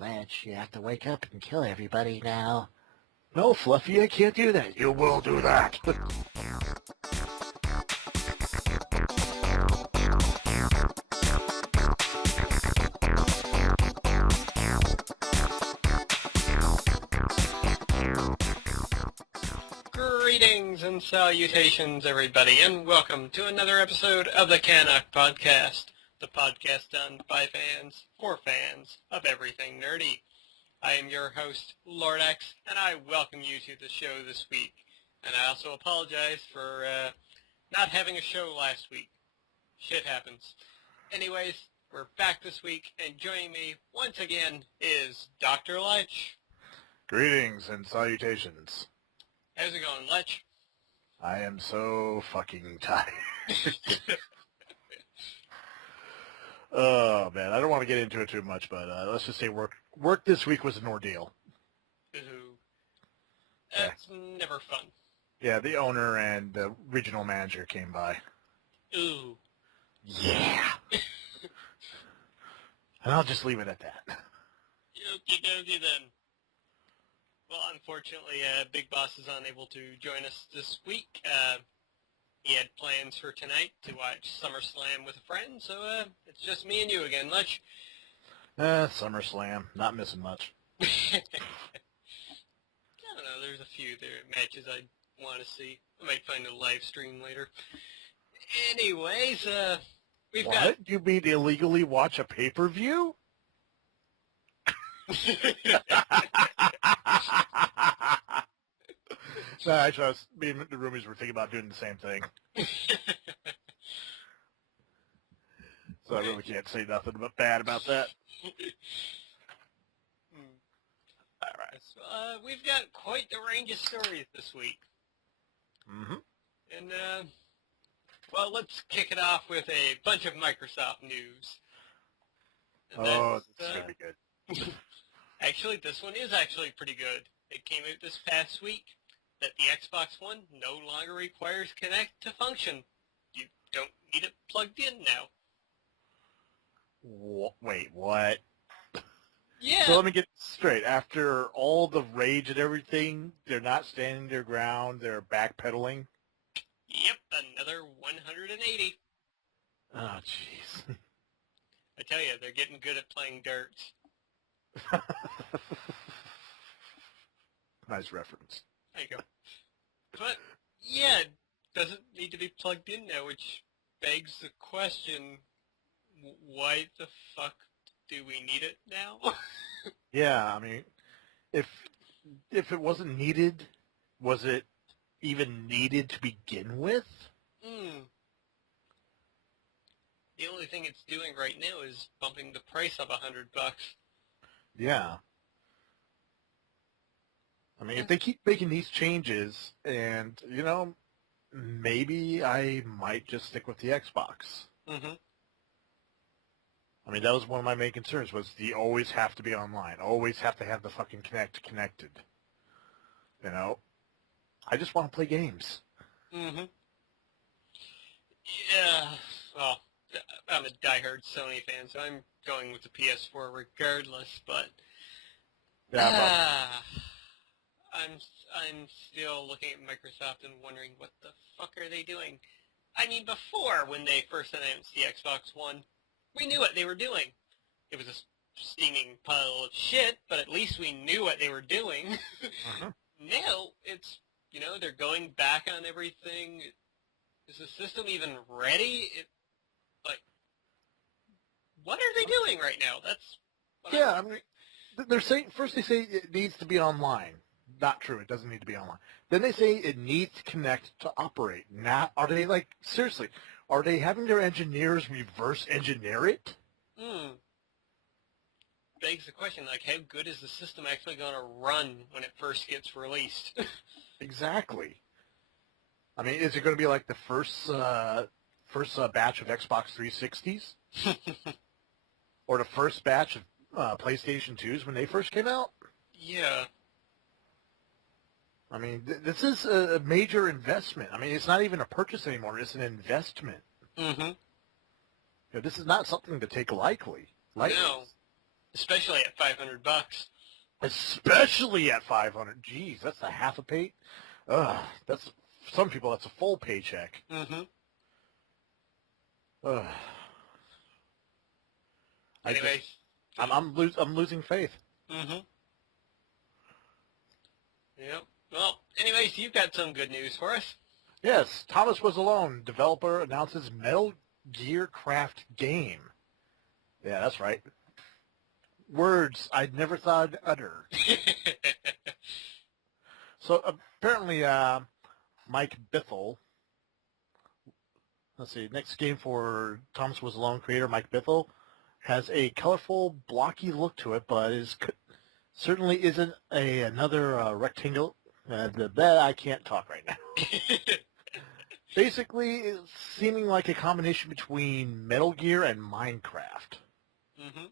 Lech, you have to wake up and kill everybody now. No, Fluffy, I can't do that. You will do that. Greetings and salutations, everybody, and welcome to another episode of the CanUK podcast, the podcast done by fans for fans of everything nerdy. I am your host, Lord X, and I welcome you to the show this week. And I also apologize for not having a show last week. Shit happens. Anyways, we're back this week, and joining me once again is Dr. Lech. Greetings and salutations. How's it going, Lech? I am so fucking tired. Oh, man, I don't want to get into it too much, but let's just say work this week was an ordeal. Ooh. That's never fun. Yeah, the owner and the regional manager came by. Ooh. Yeah. And I'll just leave it at that. Okie dokie then. Well, unfortunately, Big Boss is unable to join us this week. He had plans for tonight to watch SummerSlam with a friend, so it's just me and you again, Lech. SummerSlam. Not missing much. I don't know, there's a few matches I want to see. I might find a live stream later. Anyways, we've got... What? You mean illegally watch a pay-per-view? No, I trust me and the roomies were thinking about doing the same thing. So I really can't say nothing but bad about that. All right. So, we've got quite the range of stories this week. Mm-hmm. And, well, let's kick it off with a bunch of Microsoft news. And Oh, this is going to be good. Actually, this one is actually pretty good. It came out this past week that the Xbox One no longer requires Kinect to function. You don't need it plugged in now. Wait, what? Yeah. So let me get straight. After all the rage and everything, they're not standing their ground, they're backpedaling? Yep, another 180. Oh, jeez. I tell you, they're getting good at playing darts. Nice reference. There you go. But, yeah, it doesn't need to be plugged in now, which begs the question, why the fuck do we need it now? Yeah, I mean, if it wasn't needed, was it even needed to begin with? The only thing it's doing right now is bumping the price up $100. Yeah. I mean, if they keep making these changes, and, you know, maybe I might just stick with the Xbox. Mm-hmm. I mean, that was one of my main concerns, was you always have to be online. Always have to have the fucking Kinect connected. You know? I just want to play games. Mm-hmm. Yeah, well, I'm a diehard Sony fan, so I'm going with the PS4 regardless, but... Yeah, I'm still looking at Microsoft and wondering what the fuck are they doing? I mean, before, when they first announced the Xbox One, we knew what they were doing. It was a steaming pile of shit, but at least we knew what they were doing. Uh-huh. Now, it's, you know, they're going back on everything. Is the system even ready? What are they doing right now? That's what Yeah, I mean, they're saying, first they say it needs to be online. Not true, it doesn't need to be online. Then they say it needs to connect to operate. Now, are they, like, seriously, are they having their engineers reverse engineer it? Begs the question, like, how good is the system actually going to run when it first gets released? Exactly. I mean, is it going to be like the first batch of Xbox 360s? Or the first batch of PlayStation 2s when they first came out? Yeah. I mean, this is a major investment. I mean, it's not even a purchase anymore. It's an investment. Mm-hmm. You know, this is not something to take lightly. No. especially at $500. Especially at 500. Jeez, that's a half a pay. That's some people. That's a full paycheck. Mm-hmm. Ugh. Anyways. I'm losing faith. Mm-hmm. Yep. Well, anyways, you've got some good news for us. Yes, Thomas was alone. Developer announces Metal Gear Craft game. Yeah, that's right. Words I'd never thought I'd utter. So apparently, Mike Bithell. Let's see. Next game for Thomas was alone creator Mike Bithell has a colorful, blocky look to it, but certainly isn't another rectangle. That I can't talk right now. Basically, it's seeming like a combination between Metal Gear and Minecraft. Mm-hmm.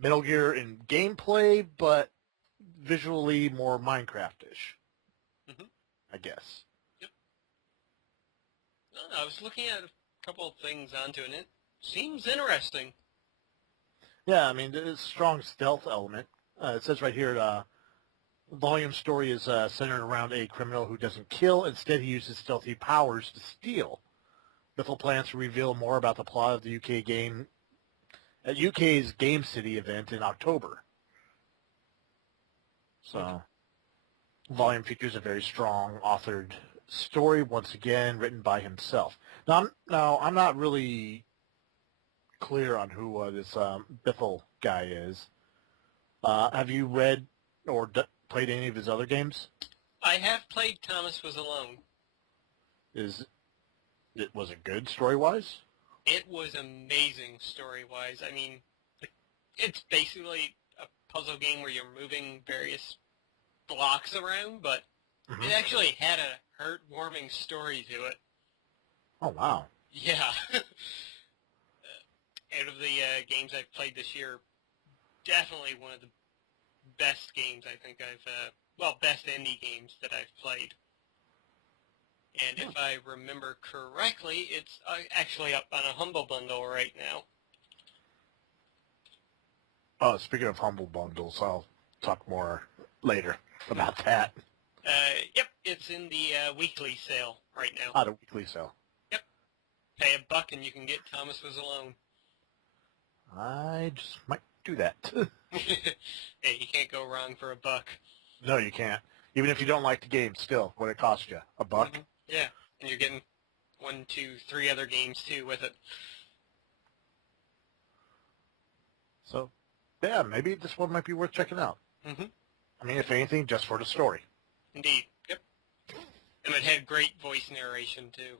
Metal Gear in gameplay, but visually more Minecraft-ish. Mm-hmm. I guess. Yep. I was looking at a couple of things onto it, and it seems interesting. Yeah, I mean, there's a strong stealth element. It says right here, volume story is centered around a criminal who doesn't kill. Instead, he uses stealthy powers to steal. Bithell plans to reveal more about the plot of the UK game at UK's Game City event in October. So, volume features a very strong authored story, once again, written by himself. Now, I'm not really clear on who this Bithell guy is. Have you read or played any of his other games? I have played Thomas Was Alone. Was it good story-wise? It was amazing story-wise. I mean, it's basically a puzzle game where you're moving various blocks around, but it actually had a heartwarming story to it. Oh, wow. Yeah. Out of the games I've played this year, definitely one of the best games I think best indie games that I've played. And if I remember correctly, it's actually up on a Humble Bundle right now. Oh, speaking of Humble Bundles, I'll talk more later about that. Yep, it's in the weekly sale right now. Ah, the weekly sale. Yep. Pay $1 and you can get Thomas Was Alone. I just might do that. Hey, you can't go wrong for $1. No, you can't. Even if you don't like the game, still, what it cost you? $1? Mm-hmm. Yeah, and you're getting 1, 2, 3 other games too with it. So, yeah, maybe this one might be worth checking out. Mm-hmm. I mean, if anything, just for the story. Indeed. Yep. And it had great voice narration too.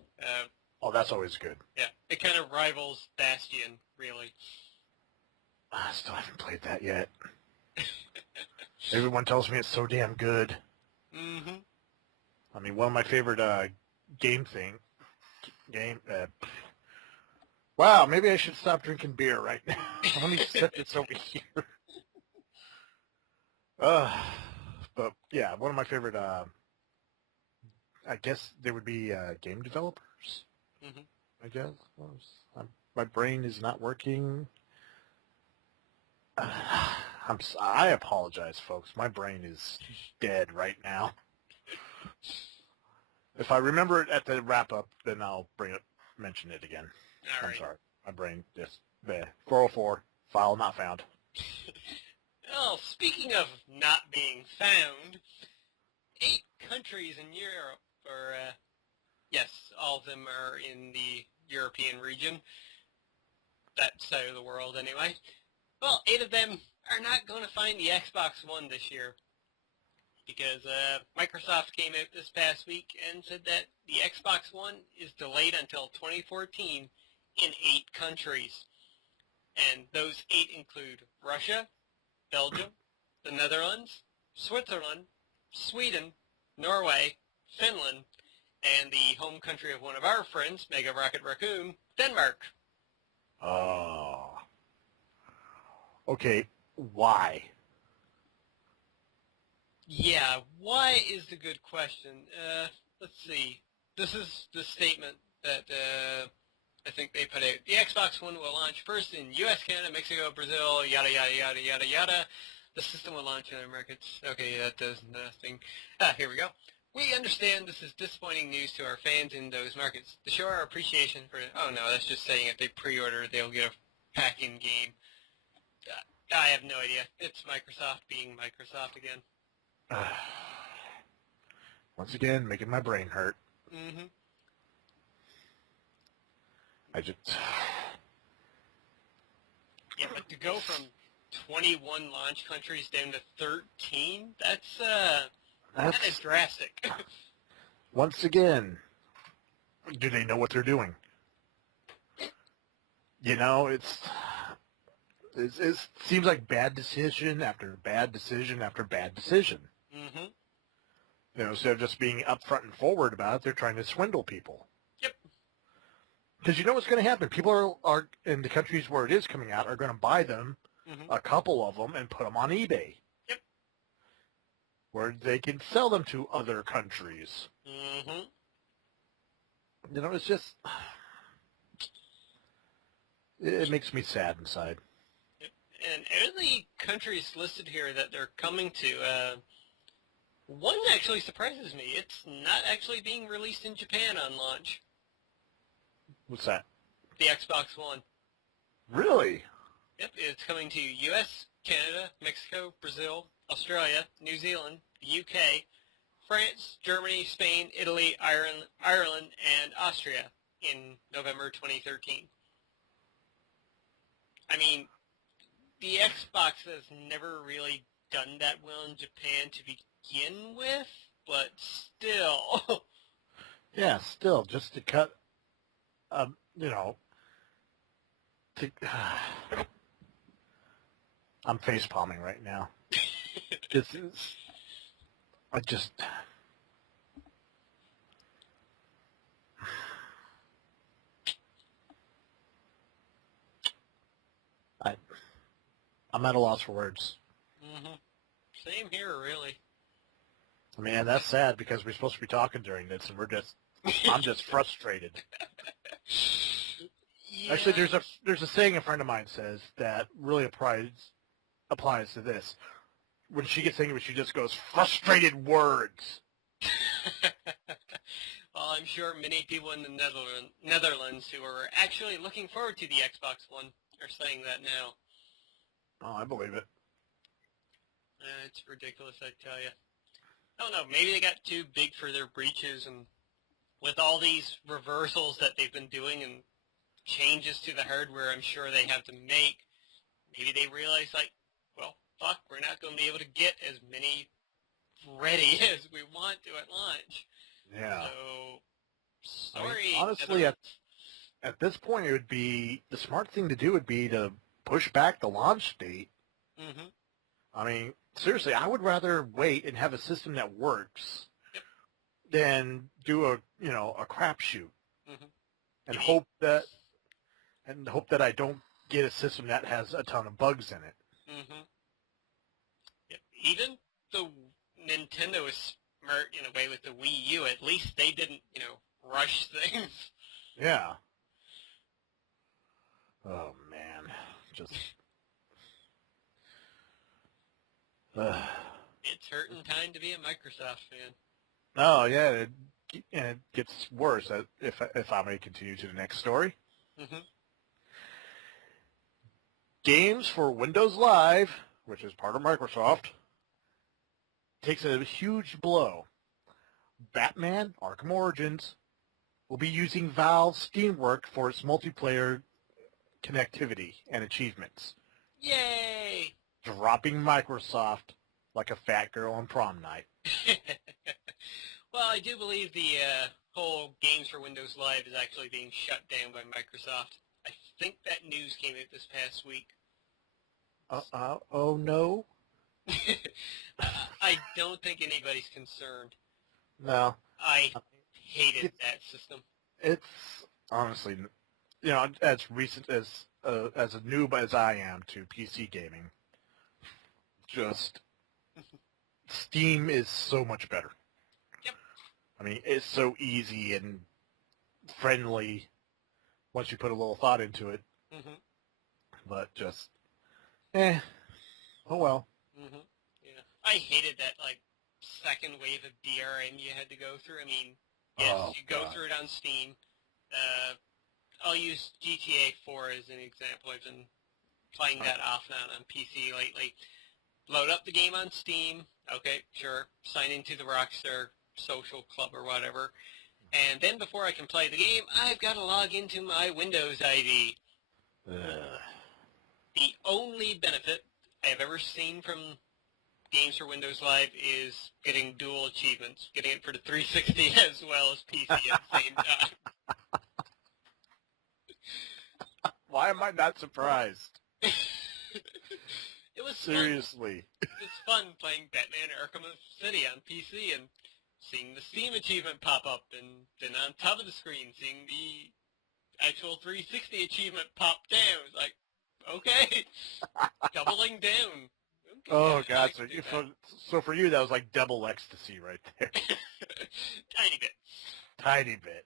Oh, that's always good. Yeah, it kind of rivals Bastion, really. I still haven't played that yet. Everyone tells me it's so damn good. Mm-hmm. I mean, one of my favorite Wow, maybe I should stop drinking beer right now. Let me set this over here. But yeah, one of my favorite. I guess they would be game developers. Mm-hmm. I guess my brain is not working. I apologize, folks. My brain is dead right now. If I remember it at the wrap-up, then I'll mention it again. All right. I'm sorry. My brain just... 404, file not found. Well, speaking of not being found, 8 countries in Europe, yes, all of them are in the European region. That side of the world, anyway. Well, 8 of them are not going to find the Xbox One this year. Because Microsoft came out this past week and said that the Xbox One is delayed until 2014 in 8 countries. And those 8 include Russia, Belgium, the Netherlands, Switzerland, Sweden, Norway, Finland, and the home country of one of our friends, Mega Rocket Raccoon, Denmark. Oh. Okay, why? Yeah, why is the good question. Let's see. This is the statement that I think they put out the Xbox One will launch first in U.S., Canada, Mexico, Brazil, yada, yada, yada, yada, yada. The system will launch in other markets. Okay, that does nothing. Here we go. We understand this is disappointing news to our fans in those markets. To show our appreciation for... Oh, no, that's just saying if they pre-order, they'll get a pack-in game. I have no idea. It's Microsoft being Microsoft again. Once again, making my brain hurt. Mm-hmm. I just... Yeah, but to go from 21 launch countries down to 13, that is drastic. Once again, do they know what they're doing? You know, it seems like bad decision after bad decision after bad decision. Mm-hmm. You know, instead of just being upfront and forward about it, they're trying to swindle people. Yep. Because you know what's going to happen. People are in the countries where it is coming out are going to buy them, a couple of them, and put them on eBay. Yep. Where they can sell them to other countries. Mm-hmm. You know, it's just... It makes me sad inside. Yep. And out of the countries listed here that they're coming to, one actually surprises me. It's not actually being released in Japan on launch. What's that? The Xbox One. Really? Yep, it's coming to U.S., Canada, Mexico, Brazil, Australia, New Zealand, the UK, France, Germany, Spain, Italy, Ireland, and Austria in November 2013. I mean, the Xbox has never really done that well in Japan to begin with, but still. Yeah, still, just to cut, you know, I'm face palming right now. I'm at a loss for words. Mm-hmm. Same here, really. I mean, and that's sad because we're supposed to be talking during this, and I'm just frustrated. Yeah. Actually, there's a saying a friend of mine says that really applies to this. When she gets angry, she just goes, frustrated words. Well, I'm sure many people in the Netherlands who are actually looking forward to the Xbox One are saying that now. Oh, I believe it. It's ridiculous, I tell you. I don't know, maybe they got too big for their breeches, and with all these reversals that they've been doing and changes to the hardware I'm sure they have to make, maybe they realize, like, well, fuck, we're not going to be able to get as many ready as we want to at launch. Yeah. So, sorry. I mean, honestly, at this point, it would be, the smart thing to do would be to push back the launch date. Mm-hmm. I mean, seriously, I would rather wait and have a system that works than do a crapshoot and hope that I don't get a system that has a ton of bugs in it. Mm-hmm. Yep. Even the Nintendo is smart in a way with the Wii U. At least they didn't, rush things. Yeah. Oh man, just. It's hurting time to be a Microsoft fan. Oh yeah, it gets worse if I may continue to the next story. Mm-hmm. Games for Windows Live, which is part of Microsoft, takes a huge blow. Batman: Arkham Origins will be using Valve's Steamwork for its multiplayer connectivity and achievements. Yay! Dropping Microsoft like a fat girl on prom night. Well, I do believe the whole Games for Windows Live is actually being shut down by Microsoft. I think that news came out this past week. Oh no? I don't think anybody's concerned. No. I hated that system. It's honestly, as recent as a noob as I am to PC gaming, just Steam is so much better. Yep. I mean, it's so easy and friendly. once you put a little thought into it. Mm-hmm. But just, oh well. Mm-hmm. Yeah. I hated that, like, second wave of DRM you had to go through. I mean, yes, Oh, you go God. through it on Steam. I'll use GTA 4 as an example. I've been playing that off and on PC lately. Load up the game on Steam. Okay, sure. Sign into the Rockstar social club or whatever. And then before I can play the game, I've got to log into my Windows ID. The only benefit I've ever seen from Games for Windows Live is getting dual achievements, getting it for the 360 as well as PC at the same time. Why am I not surprised? It was Seriously. Fun. It's fun playing Batman Arkham City on PC and seeing the Steam achievement pop up, and then on top of the screen seeing the actual 360 achievement pop down. It's like, okay, doubling down. Okay, Oh, I God. can So for you, that was like double ecstasy right there. Tiny bit. Tiny bit.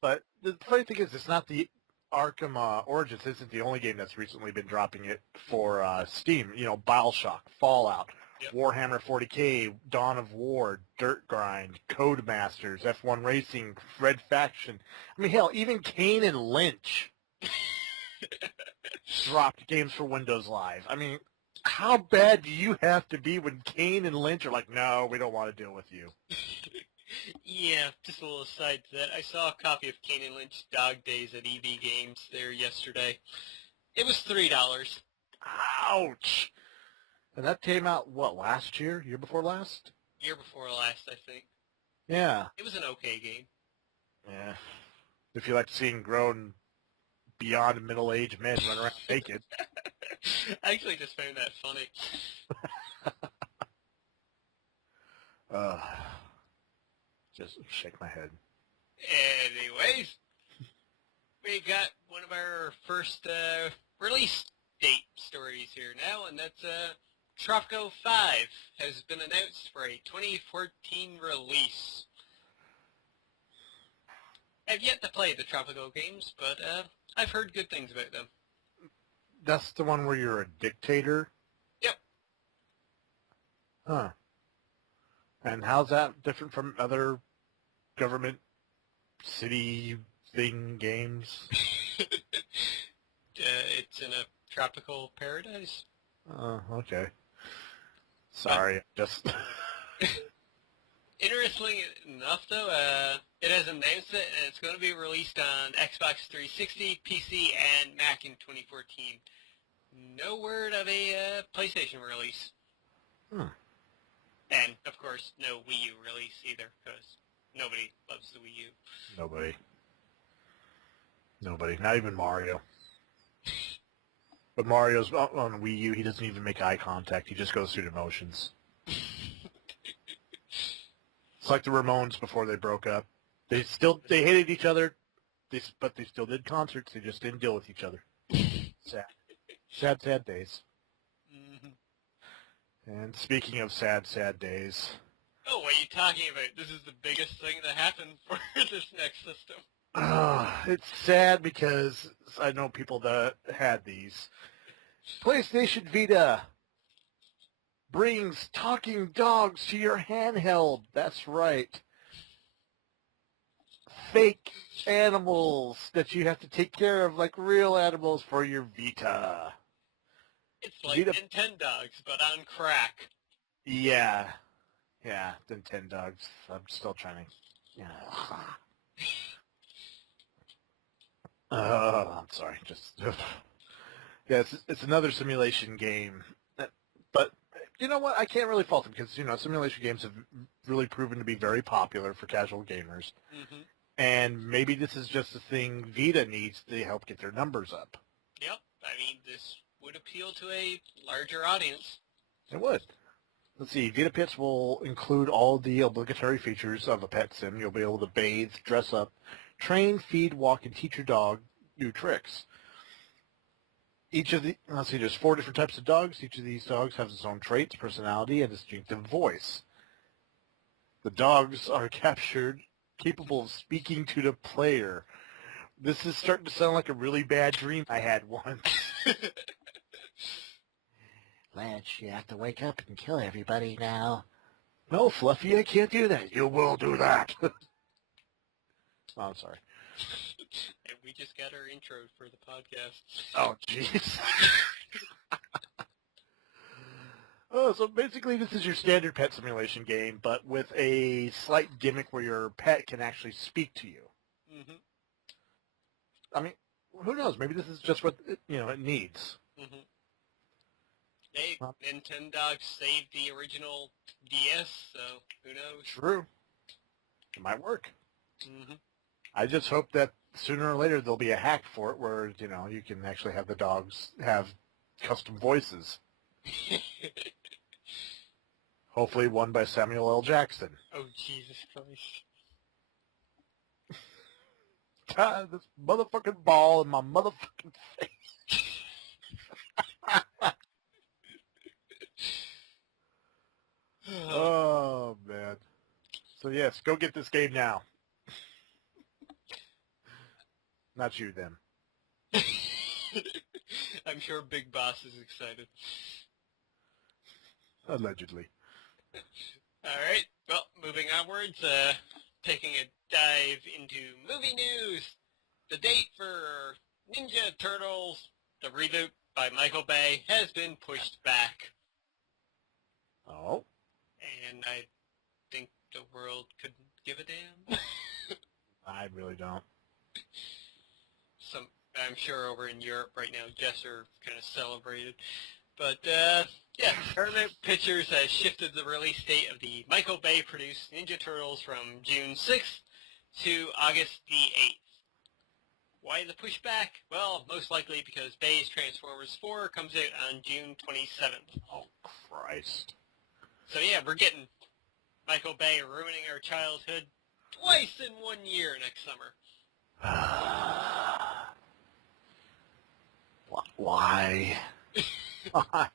But the funny thing is, it's not the Arkham Origins isn't the only game that's recently been dropping it for Steam. You know, BioShock, Fallout, Yep. Warhammer 40K, Dawn of War, Dirt Grind, Codemasters, F1 Racing, Red Faction. I mean, hell, even Kane and Lynch dropped games for Windows Live. I mean, how bad do you have to be when Kane and Lynch are like, no, we don't want to deal with you? Yeah, just a little aside to that. I saw a copy of Kane and Lynch Dog Days at EB Games there yesterday. It was $3. Ouch! And that came out, what, last year? Year before last? Year before last, I think. Yeah. It was an okay game. Yeah. If you like seeing grown beyond middle-aged men run around naked. I actually just found that funny. Just shake my head. Anyways, we got one of our first release date stories here now, and that's Tropico 5 has been announced for a 2014 release. I've yet to play the Tropico games, but I've heard good things about them. That's the one where you're a dictator? Yep. Huh. And how's that different from other government city thing games? It's in a tropical paradise. Oh, okay. Sorry, just... Interestingly enough, though, it has announced it, and it's going to be released on Xbox 360, PC, and Mac in 2014. No word of a PlayStation release. And, of course, no Wii U release either, because nobody loves the Wii U. Nobody. Not even Mario. But Mario's on Wii U, he doesn't even make eye contact. He just goes through the motions. It's like the Ramones before they broke up. They hated each other, but they still did concerts. They just didn't deal with each other. Sad days. Mm-hmm. And speaking of sad days. Oh, what are you talking about? This is the biggest thing that happened for this next system. It's sad because I know people that had these. PlayStation Vita brings talking dogs to your handheld. That's right. Fake animals that you have to take care of like real animals for your Vita. It's like Vita... Nintendogs, but on crack. Yeah, Nintendogs. I'm still trying to... I'm sorry. Yeah, it's another simulation game. But you know what? I can't really fault them because, simulation games have really proven to be very popular for casual gamers. Mm-hmm. And maybe this is just the thing Vita needs to help get their numbers up. Yep. I mean, this would appeal to a larger audience. It would. Let's see. Vita Pets will include all the obligatory features of a pet sim. You'll be able to bathe, dress up, train, feed, walk, and teach your dog new tricks. There's 4 different types of dogs. Each of these dogs has its own traits, personality, and distinctive voice. The dogs are capable of speaking to the player. This is starting to sound like a really bad dream I had once. Lech, you have to wake up and kill everybody now. No, Fluffy, I can't do that. You will do that. Oh, I'm sorry. And we just got our intro for the podcast. Oh, jeez. Oh, so basically this is your standard pet simulation game, but with a slight gimmick where your pet can actually speak to you. Mm-hmm. I mean, who knows? Maybe this is just what it needs. Mm-hmm. Hey, Nintendo saved the original DS, so who knows? True. It might work. Mm-hmm. I just hope that sooner or later there'll be a hack for it where, you can actually have the dogs have custom voices. Hopefully one by Samuel L. Jackson. Oh, Jesus Christ. God, this motherfucking ball in my motherfucking face. Oh, man. So, yes, go get this game now. Not you, then. I'm sure Big Boss is excited. Allegedly. All right. Well, moving onwards, taking a dive into movie news. The date for Ninja Turtles, the reboot by Michael Bay, has been pushed back. Oh. And I think the world couldn't give a damn. I really don't. I'm sure over in Europe right now, Jester kind of celebrated. But, yeah, Paramount Pictures has shifted the release date of the Michael Bay-produced Ninja Turtles from June 6th to August the 8th. Why the pushback? Well, most likely because Bay's Transformers 4 comes out on June 27th. Oh, Christ. So, yeah, we're getting Michael Bay ruining our childhood twice in 1 year next summer. Why? Why?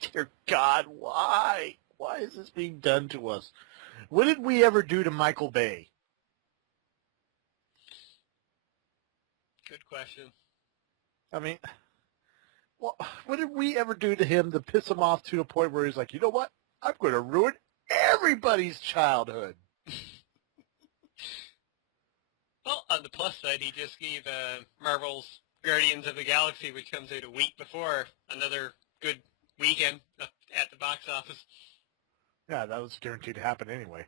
Dear God, why? Why is this being done to us? What did we ever do to Michael Bay? Good question. I mean, what did we ever do to him to piss him off to a point where he's like, you know what? I'm going to ruin everybody's childhood. Well, on the plus side, he just gave Marvel's Guardians of the Galaxy, which comes out a week before, another good weekend at the box office. Yeah, that was guaranteed to happen anyway.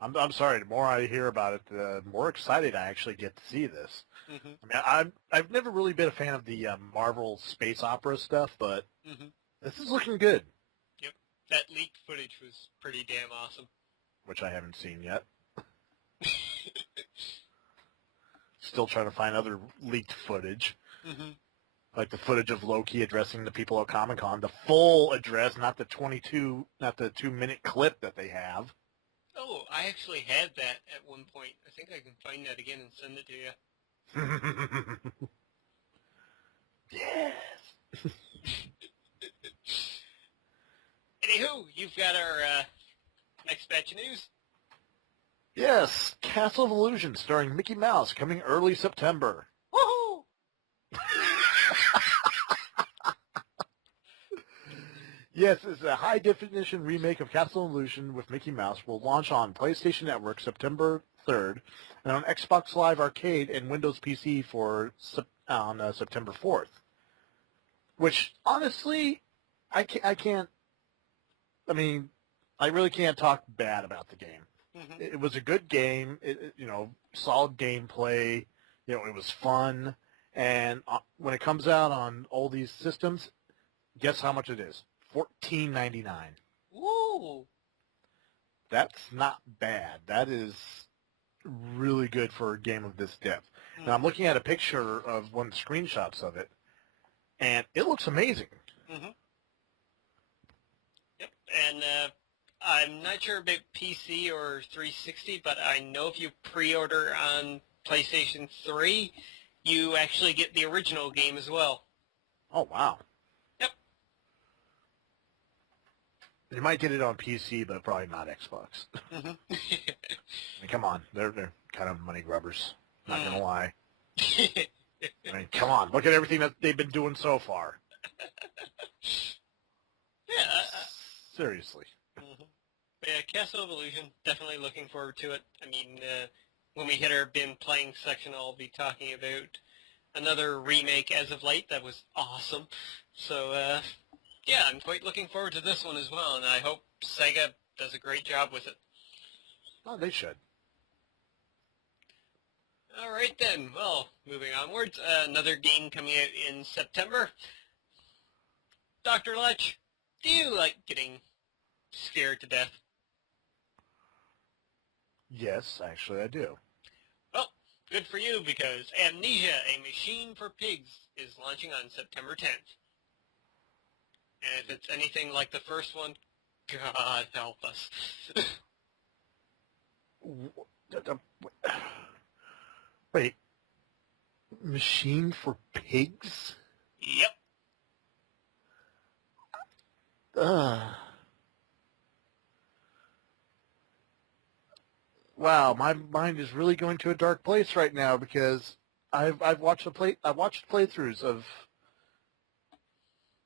I'm sorry. The more I hear about it, the more excited I actually get to see this. Mm-hmm. I mean, I've never really been a fan of the Marvel space opera stuff, but this is looking good. Yep, that leaked footage was pretty damn awesome. Which I haven't seen yet. Still trying to find other leaked footage. Mm-hmm. Like the footage of Loki addressing the people at Comic-Con, the full address, not the 2-minute clip that they have. Oh, I actually had that at one point. I think I can find that again and send it to you. Yes. Anywho, you've got our next batch of news. Yes, Castle of Illusion starring Mickey Mouse coming early September. Woohoo! Yes, it's a high-definition remake of Castle of Illusion with Mickey Mouse. Will launch on PlayStation Network September 3rd and on Xbox Live Arcade and Windows PC on September 4th. Which, honestly, I can't... I mean, I really can't talk bad about the game. Mm-hmm. It was a good game, solid gameplay, it was fun, and when it comes out on all these systems, guess how much it is? $14.99. Woo! That's not bad. That is really good for a game of this depth. Mm-hmm. Now, I'm looking at a picture of one of the screenshots of it, and it looks amazing. Mm-hmm. Yep, and I'm not sure about PC or 360, but I know if you pre-order on PlayStation 3, you actually get the original game as well. Oh, wow. Yep. You might get it on PC, but probably not Xbox. Mm-hmm. I mean, come on, they're kind of money grubbers. Not gonna lie. I mean, come on, look at everything that they've been doing so far. Yeah. Seriously. Mm-hmm. Yeah, Castle of Illusion, definitely looking forward to it. I mean, when we hit our been playing section, I'll be talking about another remake as of late that was awesome. So, yeah, I'm quite looking forward to this one as well, and I hope Sega does a great job with it. Oh, they should. All right then, well, moving onwards, another game coming out in September. Dr. Lech, do you like getting scared to death? Yes, actually, I do. Well, good for you, because Amnesia, A Machine for Pigs, is launching on September 10th. And if it's anything like the first one, God help us. Wait, Machine for Pigs? Yep. Wow, my mind is really going to a dark place right now because I've watched playthroughs of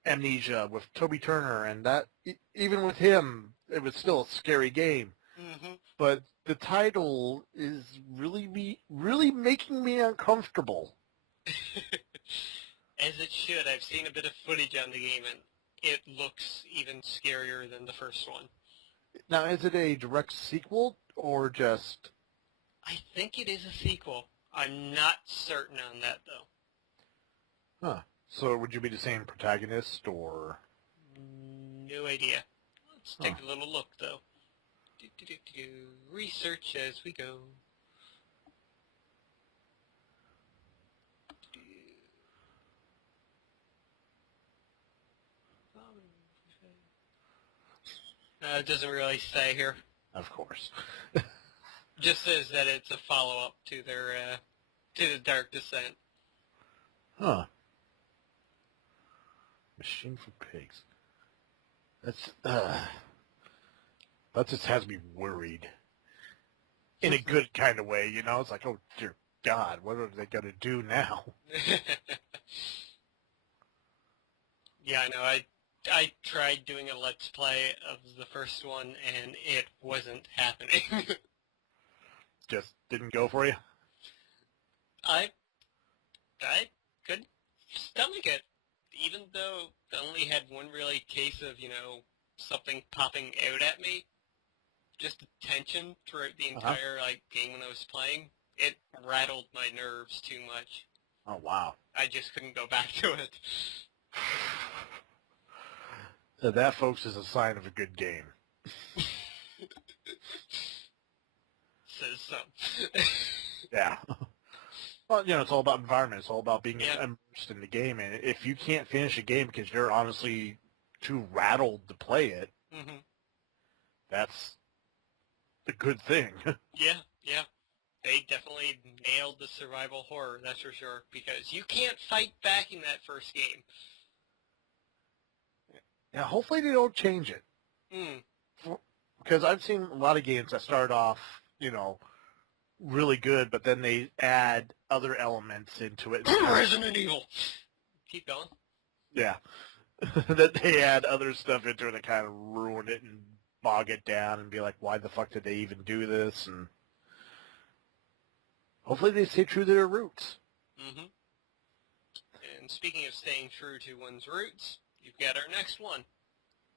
Amnesia with Toby Turner, and that even with him, it was still a scary game. Mm-hmm. But the title is really making me uncomfortable. As it should. I've seen a bit of footage on the game, and it looks even scarier than the first one. Now, is it a direct sequel or just... I think it is a sequel. I'm not certain on that, though. Huh. So would you be the same protagonist, or... No idea. Let's take a little look, though. Research as we go. It doesn't really say here. Of course. Just says that it's a follow-up to their to the Dark Descent. Huh. Machine for Pigs. That just has me worried. In a good kind of way, you know? It's like, oh, dear God, what are they going to do now? Yeah, I know. I tried doing a Let's Play of the first one, and it wasn't happening. Just didn't go for you? I couldn't stomach it, even though I only had one really case of, something popping out at me. Just the tension throughout the entire game when I was playing. It rattled my nerves too much. Oh, wow. I just couldn't go back to it. So that, folks, is a sign of a good game. Says so. Yeah. Well, it's all about environment. It's all about being immersed in the game. And if you can't finish a game because you're honestly too rattled to play it, that's a good thing. Yeah. They definitely nailed the survival horror, that's for sure, because you can't fight back in that first game. Yeah, hopefully they don't change it. Because I've seen a lot of games that start off, really good, but then they add other elements into it. Resident Evil! Keep going. Yeah. That they add other stuff into it that kind of ruin it and bog it down and be like, why the fuck did they even do this? And hopefully they stay true to their roots. And speaking of staying true to one's roots, you've got our next one.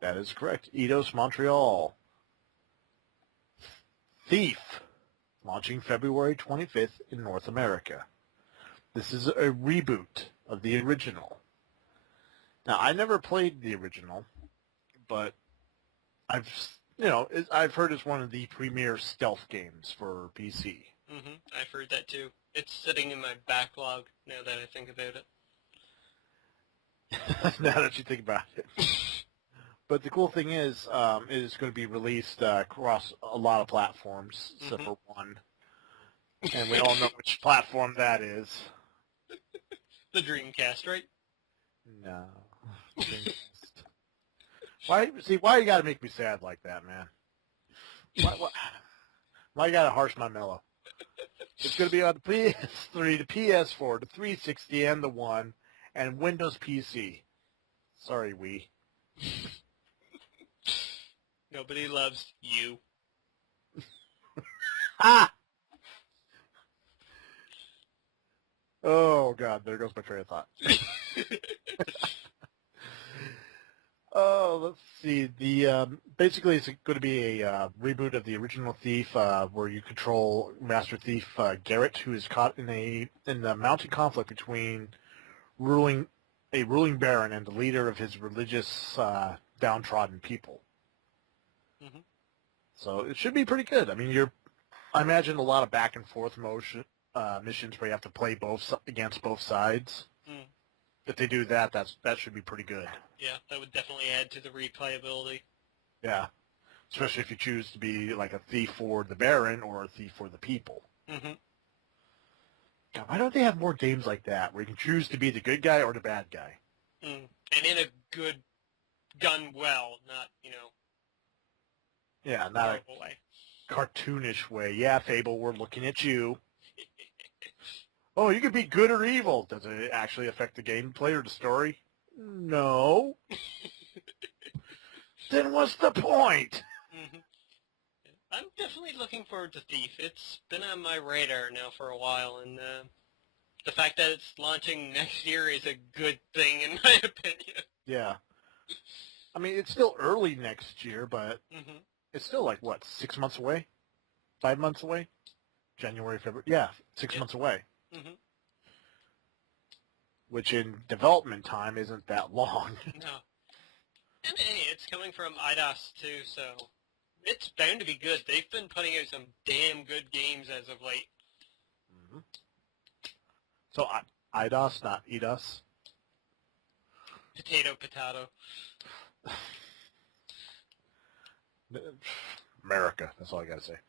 That is correct. Eidos Montreal. Thief. Launching February 25th in North America. This is a reboot of the original. Now, I never played the original, but I've heard it's one of the premier stealth games for PC. I've heard that too. It's sitting in my backlog now that I think about it. Now that you think about it. But the cool thing is, it is going to be released across a lot of platforms, except for one. And we all know which platform that is. The Dreamcast, right? No. Dreamcast. Why you gotta make me sad like that, man? Why you gotta harsh my mellow? It's gonna be on the PS3, the PS4, the 360, and the One, and Windows PC. Sorry, Wii. Nobody loves you. Ah! Oh, God, there goes my train of thought. Oh, let's see. Basically, it's going to be a reboot of the original Thief, where you control Master Thief Garrett, who is caught in the mounting conflict between a ruling baron and the leader of his religious downtrodden people. Mm-hmm. So it should be pretty good. I mean, I imagine a lot of back and forth missions where you have to play against both sides. Mm. If they do that, that should be pretty good. Yeah, that would definitely add to the replayability. Yeah, especially if you choose to be like a thief for the Baron or a thief for the people. Mm-hmm. God, why don't they have more games like that where you can choose to be the good guy or the bad guy? Mm. And in a good, done well, not, Yeah, not horrible way. a cartoonish way. Yeah, Fable, we're looking at you. Oh, you could be good or evil. Does it actually affect the gameplay or the story? No. Then what's the point? Mm-hmm. I'm definitely looking forward to Thief. It's been on my radar now for a while, and the fact that it's launching next year is a good thing, in my opinion. Yeah. I mean, it's still early next year, but Mm-hmm. it's still like, what, 6 months away? 5 months away? January, February? Yeah, 6 months away. Mm-hmm. Which in development time isn't that long. No. And hey, it's coming from IDOS too, so it's bound to be good. They've been putting out some damn good games as of late. Mm-hmm. So, IDOS, not EDOS? Potato, potato. America, that's all I gotta say.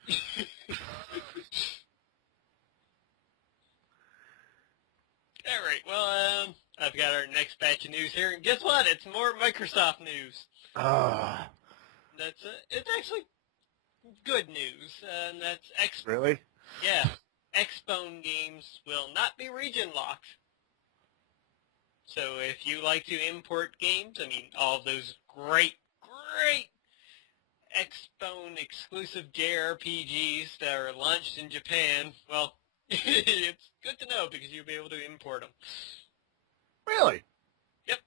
All right, well, I've got our next batch of news here, and guess what? It's more Microsoft news. It's actually good news, and that's Really? Yeah, Xbone games will not be region locked. So if you like to import games, I mean, all of those great Xbone exclusive JRPGs that are launched in Japan, well, it's good to know because you'll be able to import them. Really? Yep.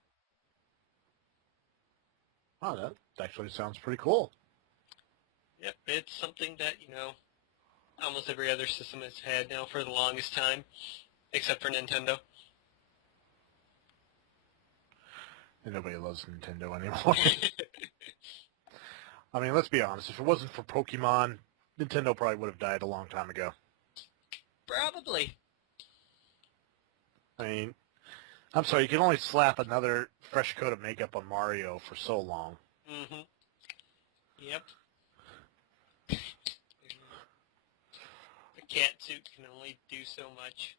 Oh, that actually sounds pretty cool. Yep, it's something that, almost every other system has had now for the longest time, except for Nintendo. And nobody loves Nintendo anymore. I mean, let's be honest. If it wasn't for Pokemon, Nintendo probably would have died a long time ago. Probably. I mean, I'm sorry, you can only slap another fresh coat of makeup on Mario for so long. Mm-hmm. Yep. The cat suit can only do so much.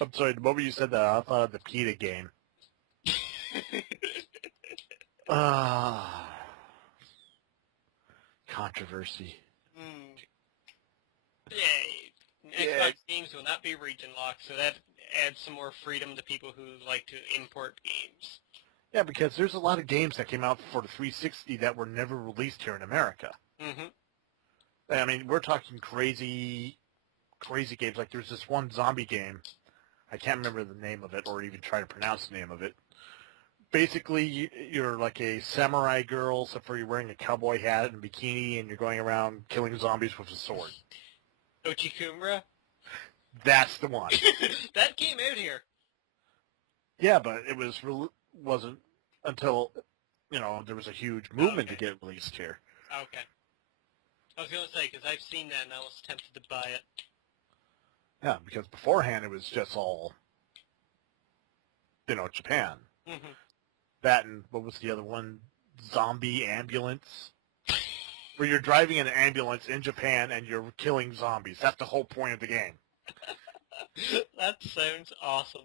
I'm sorry, the moment you said that, I thought of the PETA game. Controversy. Yay. Xbox games will not be region locked, so that adds some more freedom to people who like to import games. Yeah, because there's a lot of games that came out for the 360 that were never released here in America. Mm-hmm. I mean, we're talking crazy games. Like, there's this one zombie game. I can't remember the name of it or even try to pronounce the name of it. Basically, you're like a samurai girl, except for you're wearing a cowboy hat and a bikini, and you're going around killing zombies with a sword. Ochikumura? That's the one. That came out here. Yeah, but it wasn't until, there was a huge movement to get released here. Okay. I was going to say, because I've seen that and I was tempted to buy it. Yeah, because beforehand it was just all, Japan. Mm-hmm. That and what was the other one? Zombie Ambulance? Where you're driving an ambulance in Japan and you're killing zombies. That's the whole point of the game. That sounds awesome.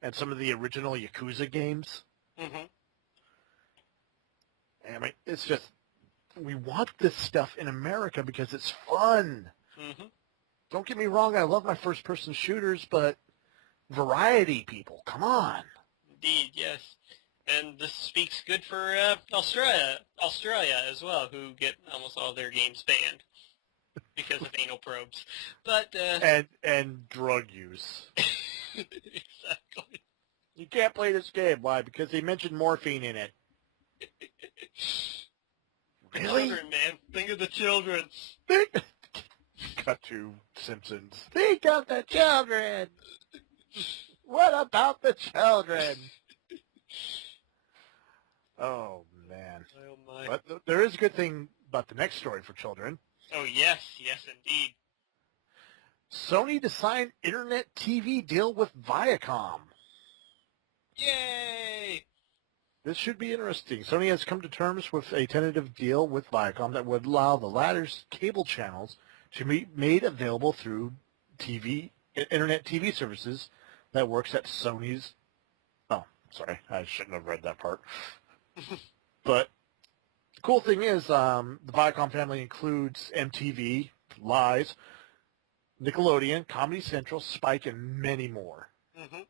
And some of the original Yakuza games. Mm-hmm. I mean, it's just, we want this stuff in America because it's fun. Mm-hmm. Don't get me wrong, I love my first-person shooters, but variety, people, come on. Indeed, yes. And this speaks good for Australia as well, who get almost all their games banned because of anal probes. But, And drug use. exactly. You can't play this game. Why? Because they mentioned morphine in it. The Really? children, man. Think of the children. Cut to Simpsons. Think of the children. What about the children? Oh, man. Oh, my. But there is a good thing about the next story for children. Oh, yes. Yes, indeed. Sony to sign Internet TV deal with Viacom. Yay! This should be interesting. Sony has come to terms with a tentative deal with Viacom that would allow the latter's cable channels to be made available through Internet TV services that works at Sony's... Oh, sorry. I shouldn't have read that part. But the cool thing is the Viacom family includes MTV, Lies, Nickelodeon, Comedy Central, Spike, and many more. Mm-hmm.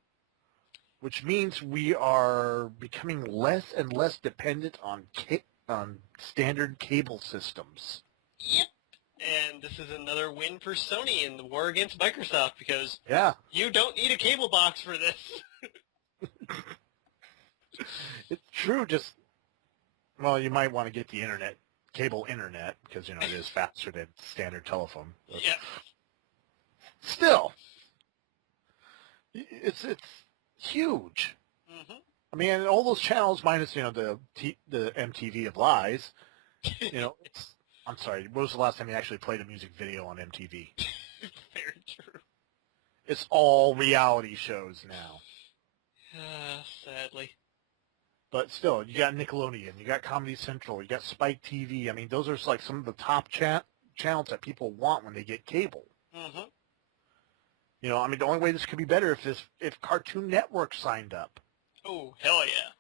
Which means we are becoming less and less dependent on standard cable systems. Yep. And this is another win for Sony in the war against Microsoft because you don't need a cable box for this. It's true. Well, you might want to get the cable internet, because, it is faster than standard telephone. But Yeah. Still, it's huge. Mm-hmm. I mean, and all those channels minus, the MTV of Lies, I'm sorry, when was the last time you actually played a music video on MTV? Very true. It's all reality shows now. Sadly. But still, you got Nickelodeon, you got Comedy Central, you got Spike TV. I mean, those are like some of the top channels that people want when they get cable. Mm-hmm. I mean, the only way this could be better if Cartoon Network signed up. Oh, hell yeah.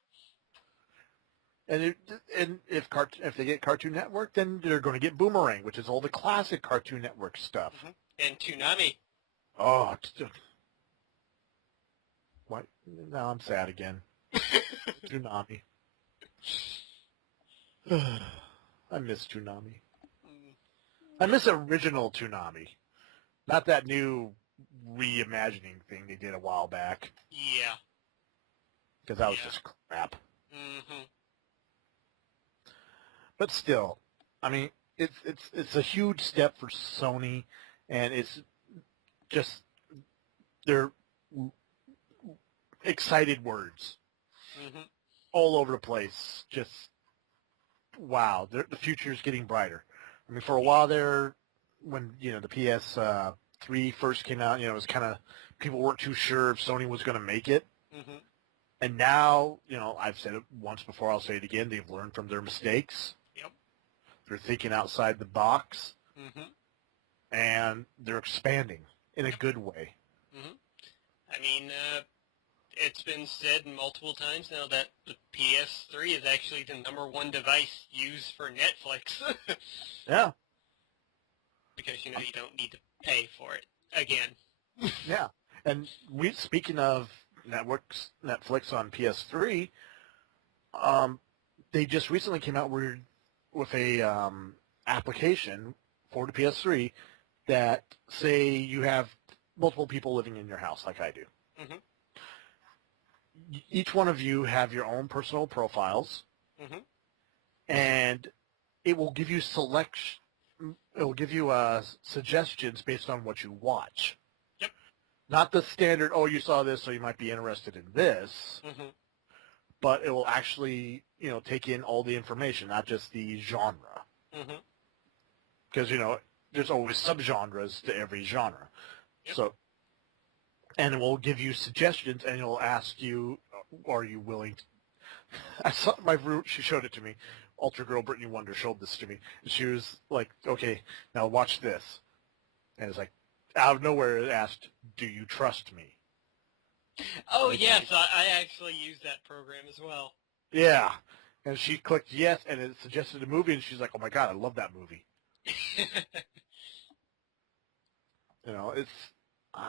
And if they get Cartoon Network, then they're going to get Boomerang, which is all the classic Cartoon Network stuff. Mm-hmm. And Toonami. Oh, what? Now I'm sad again. Toonami. I miss Toonami. I miss original Toonami, not that new reimagining thing they did a while back. Yeah. Because that was just crap. Mm-hmm. But still, I mean, it's a huge step for Sony, and it's just they're excited words all over the place. Just wow, the future is getting brighter. I mean, for a while there, when the PS3 first came out, it was kind of people weren't too sure if Sony was going to make it. Mm-hmm. And now, I've said it once before, I'll say it again, they've learned from their mistakes. Yep. They're thinking outside the box. Mm-hmm. And they're expanding in a good way. Mm-hmm. I mean, it's been said multiple times now that the PS3 is actually the #1 device used for Netflix. Yeah. Because, you don't need to pay for it again. Yeah. And speaking of Netflix on PS3, they just recently came out with a application for the PS3 that say you have multiple people living in your house, like I do. Mm-hmm. Each one of you have your own personal profiles, Mm-hmm. and it will give you suggestions based on what you watch. Yep. Not the standard, you saw this, so you might be interested in this. Mm-hmm. But it will actually, take in all the information, not just the genre. Mm-hmm. Because, there's always subgenres to every genre. Yep. So, and it will give you suggestions, and it will ask you, are you willing to... I saw she showed it to me. Ultra Girl Brittany Wonder showed this to me. And she was like, okay, now watch this. And it's like, out of nowhere it asked, do you trust me? Oh, Like, yes, I actually used that program as well. yeah. And she clicked yes, and it suggested a movie, and she's like, oh my god, I love that movie. You know,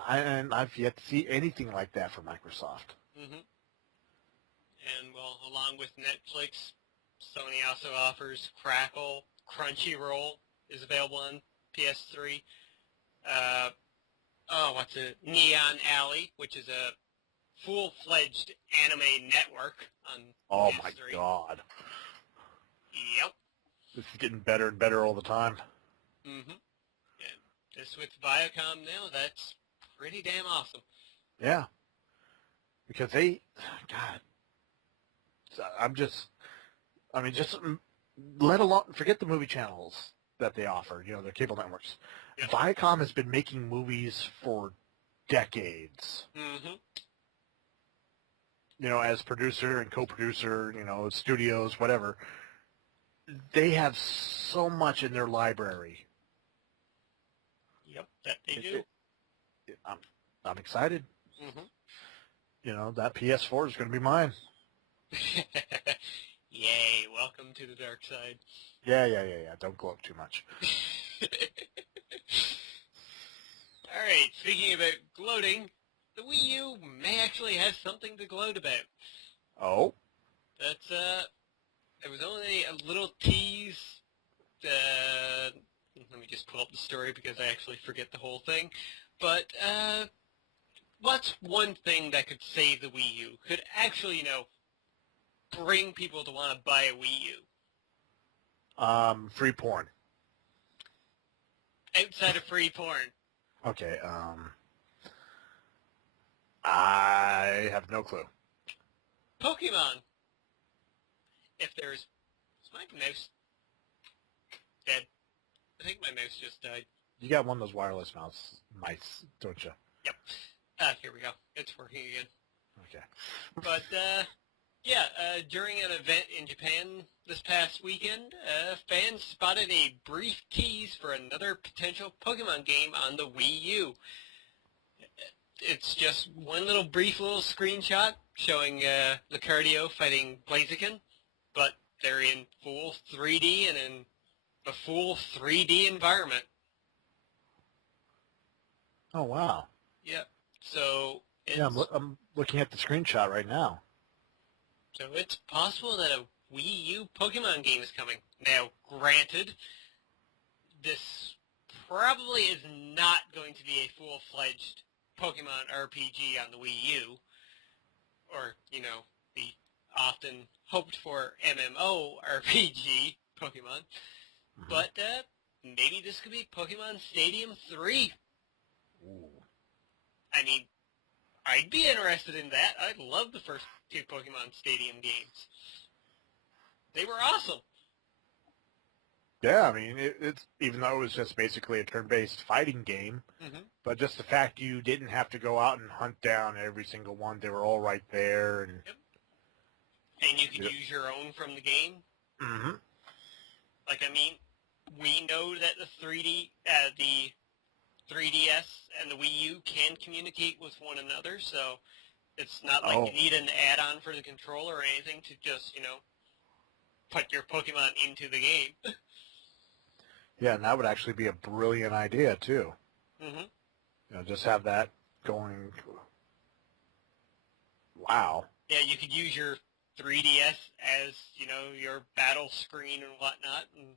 and I've yet to see anything like that from Microsoft. hmm And, well, along with Netflix, Sony also offers Crackle, Crunchyroll is available on PS3. Uh, what's it? Neon Alley, which is a full-fledged anime network on Oh my PS3. god. Yep. This is getting better and better all the time. Mm-hmm. And this with Viacom now, that's pretty damn awesome. Yeah. Because God, just let alone, forget the movie channels that they offer, their cable networks. Yep. Viacom has been making movies for decades. Mm-hmm. As producer and co-producer, studios, whatever. They have so much in their library. Yep, that they do. I'm excited. Mm-hmm. That PS4 is going to be mine. Yay, welcome to the dark side. Yeah. Don't gloat too much. Alright, speaking about gloating, the Wii U may actually have something to gloat about. Oh? That's, it was only a little tease. Let me just pull up the story because I actually forget the whole thing. But, what's one thing that could save the Wii U? Could actually, bring people to want to buy a Wii U? Free porn. Outside of free porn. Okay, I have no clue. Pokemon. If there's... Is my mouse dead? I think my mouse just died. You got one of those wireless mice, don't you? Yep. Here we go. It's working again. Okay. But, during an event in Japan this past weekend, fans spotted a brief tease for another potential Pokemon game on the Wii U. It's just one brief little screenshot showing Lucario fighting Blaziken, but they're in full 3D and in a full 3D environment. Oh, wow. Yep. So it's, yeah, I'm looking at the screenshot right now. So it's possible that a Wii U Pokemon game is coming. Now, granted, this probably is not going to be a full-fledged Pokemon RPG on the Wii U, or, the often hoped-for MMO RPG Pokemon, but maybe this could be Pokemon Stadium 3. Ooh. I mean, I'd be interested in that. I love the first two Pokemon Stadium games. They were awesome. Yeah, I mean, it's even though it was just basically a turn-based fighting game, but just the fact you didn't have to go out and hunt down every single one, they were all right there. And and you could use your own from the game. Mm-hmm. Like, I mean, we know that the 3DS and the Wii U can communicate with one another, so it's not like you need an add-on for the controller or anything to just, put your Pokemon into the game. Yeah, and that would actually be a brilliant idea, too. Mm-hmm. Just have that going. Wow. Yeah, you could use your 3DS as, your battle screen and whatnot, and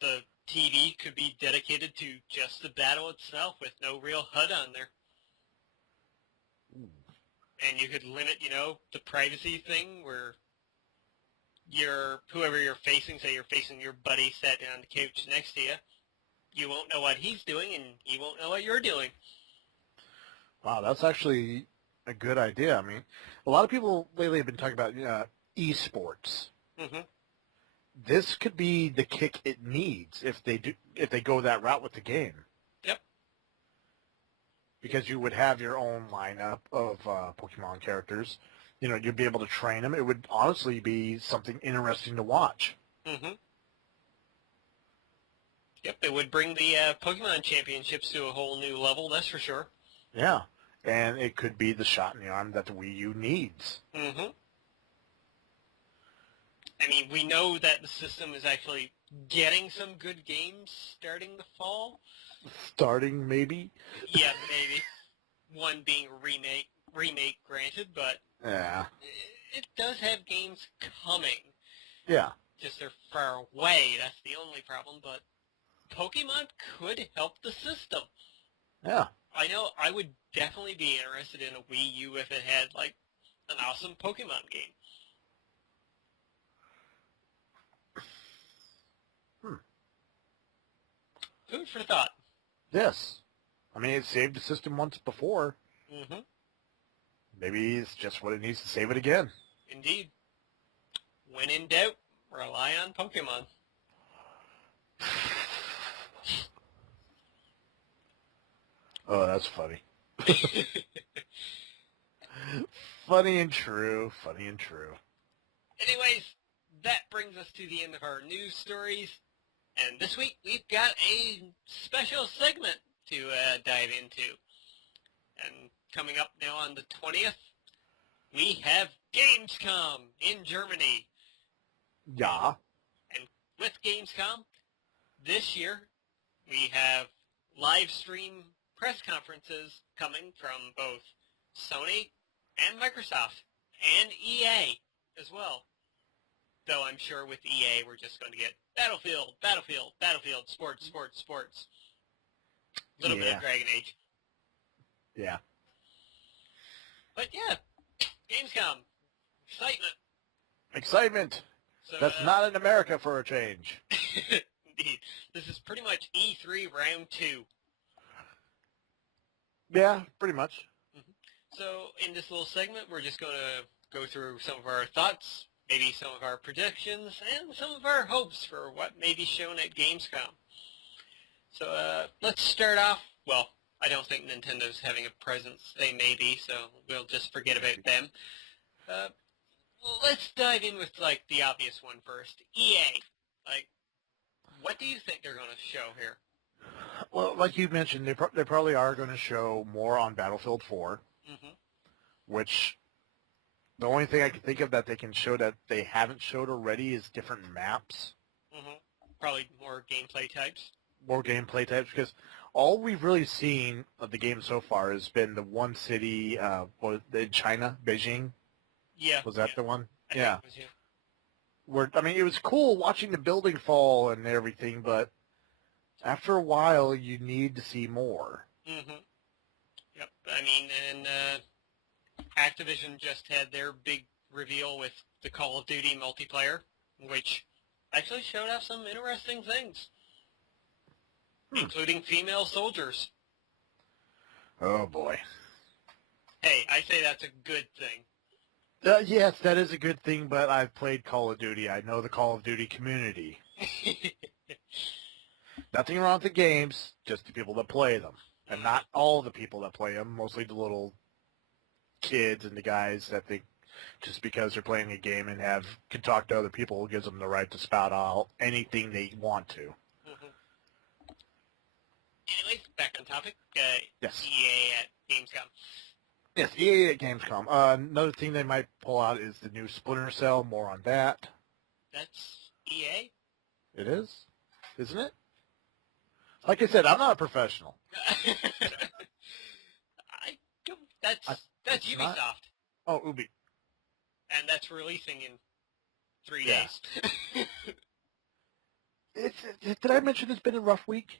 the TV could be dedicated to just the battle itself with no real HUD on there. Ooh. And you could limit, the privacy thing where whoever you're facing, say you're facing your buddy sat down on the couch next to you, you won't know what he's doing and he won't know what you're doing. Wow, that's actually a good idea. I mean, a lot of people lately have been talking about esports. Mm-hmm. This could be the kick it needs if they go that route with the game. Yep. Because you would have your own lineup of Pokemon characters. You'd be able to train them. It would honestly be something interesting to watch. Mm-hmm. Yep, it would bring the Pokemon Championships to a whole new level, that's for sure. Yeah. And it could be the shot in the arm that the Wii U needs. Mm-hmm. I mean, we know that the system is actually getting some good games starting the fall. Starting, maybe? Yeah, maybe. One being remake granted, but Yeah. it does have games coming. Yeah. Just they're far away, that's the only problem, but Pokemon could help the system. Yeah. I know I would definitely be interested in a Wii U if it had, like, an awesome Pokemon game. Food for thought. Yes. I mean, it saved the system once before. Mm-hmm. Maybe it's just what it needs to save it again. Indeed. When in doubt, rely on Pokemon. Oh, that's funny. Funny and true. Funny and true. Anyways, that brings us to the end of our news stories. And this week, we've got a special segment to dive into. And coming up now on the 20th, we have GamesCom in Germany. Yeah. And with GamesCom, this year, we have live stream press conferences coming from both Sony and Microsoft and EA as well. Though I'm sure with EA we're just going to get Battlefield, Battlefield, Battlefield, sports, sports, sports. A little bit of Dragon Age. Yeah. But yeah, Gamescom. Excitement. Excitement. So, That's not in America for a change. Indeed. This is pretty much E3 round 2. Yeah, pretty much. So in this little segment, we're just going to go through some of our thoughts, maybe some of our predictions, and some of our hopes for what may be shown at Gamescom. So let's start off. Well, I don't think Nintendo's having a presence. They may be, so we'll just forget about them. Let's dive in with, like, the obvious one first. EA. Like, what do you think they're going to show here? Well, like you mentioned, they probably are going to show more on Battlefield 4, which the only thing I can think of that they can show that they haven't showed already is different maps. Probably more gameplay types. More gameplay types, because all we've really seen of the game so far has been the one city in China, Beijing. Yeah. Was that the one? I think it was, yeah. Where, I mean, it was cool watching the building fall and everything, but after a while, you need to see more. Yep. I mean, and Activision just had their big reveal with the Call of Duty multiplayer, which actually showed off some interesting things, including female soldiers. Oh, boy. Hey, I say that's a good thing. Yes, that is a good thing, but I've played Call of Duty. I know the Call of Duty community. Nothing wrong with the games, just the people that play them. And not all the people that play them, mostly the little kids and the guys that think just because they're playing a game and can talk to other people gives them the right to spout out anything they want to. Anyways, back on topic. Yes. EA at Gamescom. Yes, EA at Gamescom. Another thing they might pull out is the new Splinter Cell. More on that. That's EA? It is? Isn't it? Like I said, I'm not a professional. I don't. That's Ubisoft. Not? Oh, Ubi. And that's releasing in 3 days. Did I mention it's been a rough week?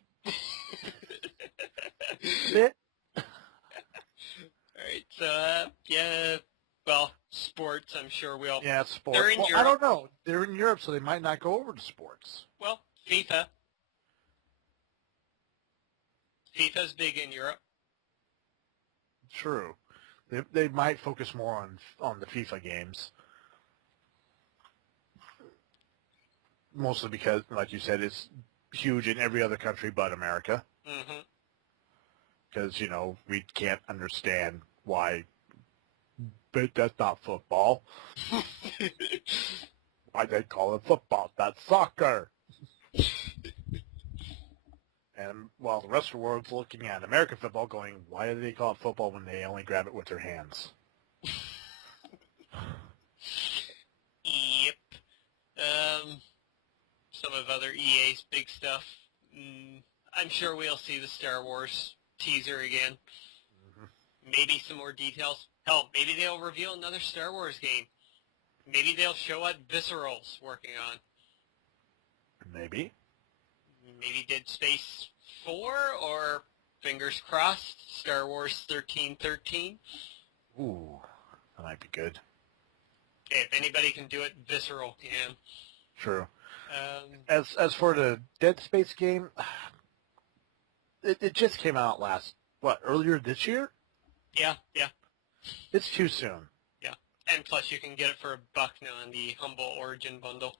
Bit? Alright, so, yeah, well, sports, I'm sure we'll... Yeah, sports. They're in Europe. I don't know. They're in Europe, so they might not go over to sports. Well, FIFA. FIFA's big in Europe. True. They might focus more on the FIFA games. Mostly because, like you said, it's huge in every other country but America. Because, we can't understand why, but that's not football. Why they call it football? That's soccer. And while the rest of the world's looking at American football going, why do they call it football when they only grab it with their hands? Yep. Some of other EA's big stuff. I'm sure we'll see the Star Wars teaser again. Maybe some more details. Hell, maybe they'll reveal another Star Wars game. Maybe they'll show what Visceral's working on. Maybe. Maybe Dead Space 4, or, fingers crossed, Star Wars 1313. Ooh, that might be good. If anybody can do it, Visceral can. True. As for the Dead Space game, it just came out earlier this year? Yeah. It's too soon. Yeah. And plus you can get it for $1 now on the Humble Origin bundle.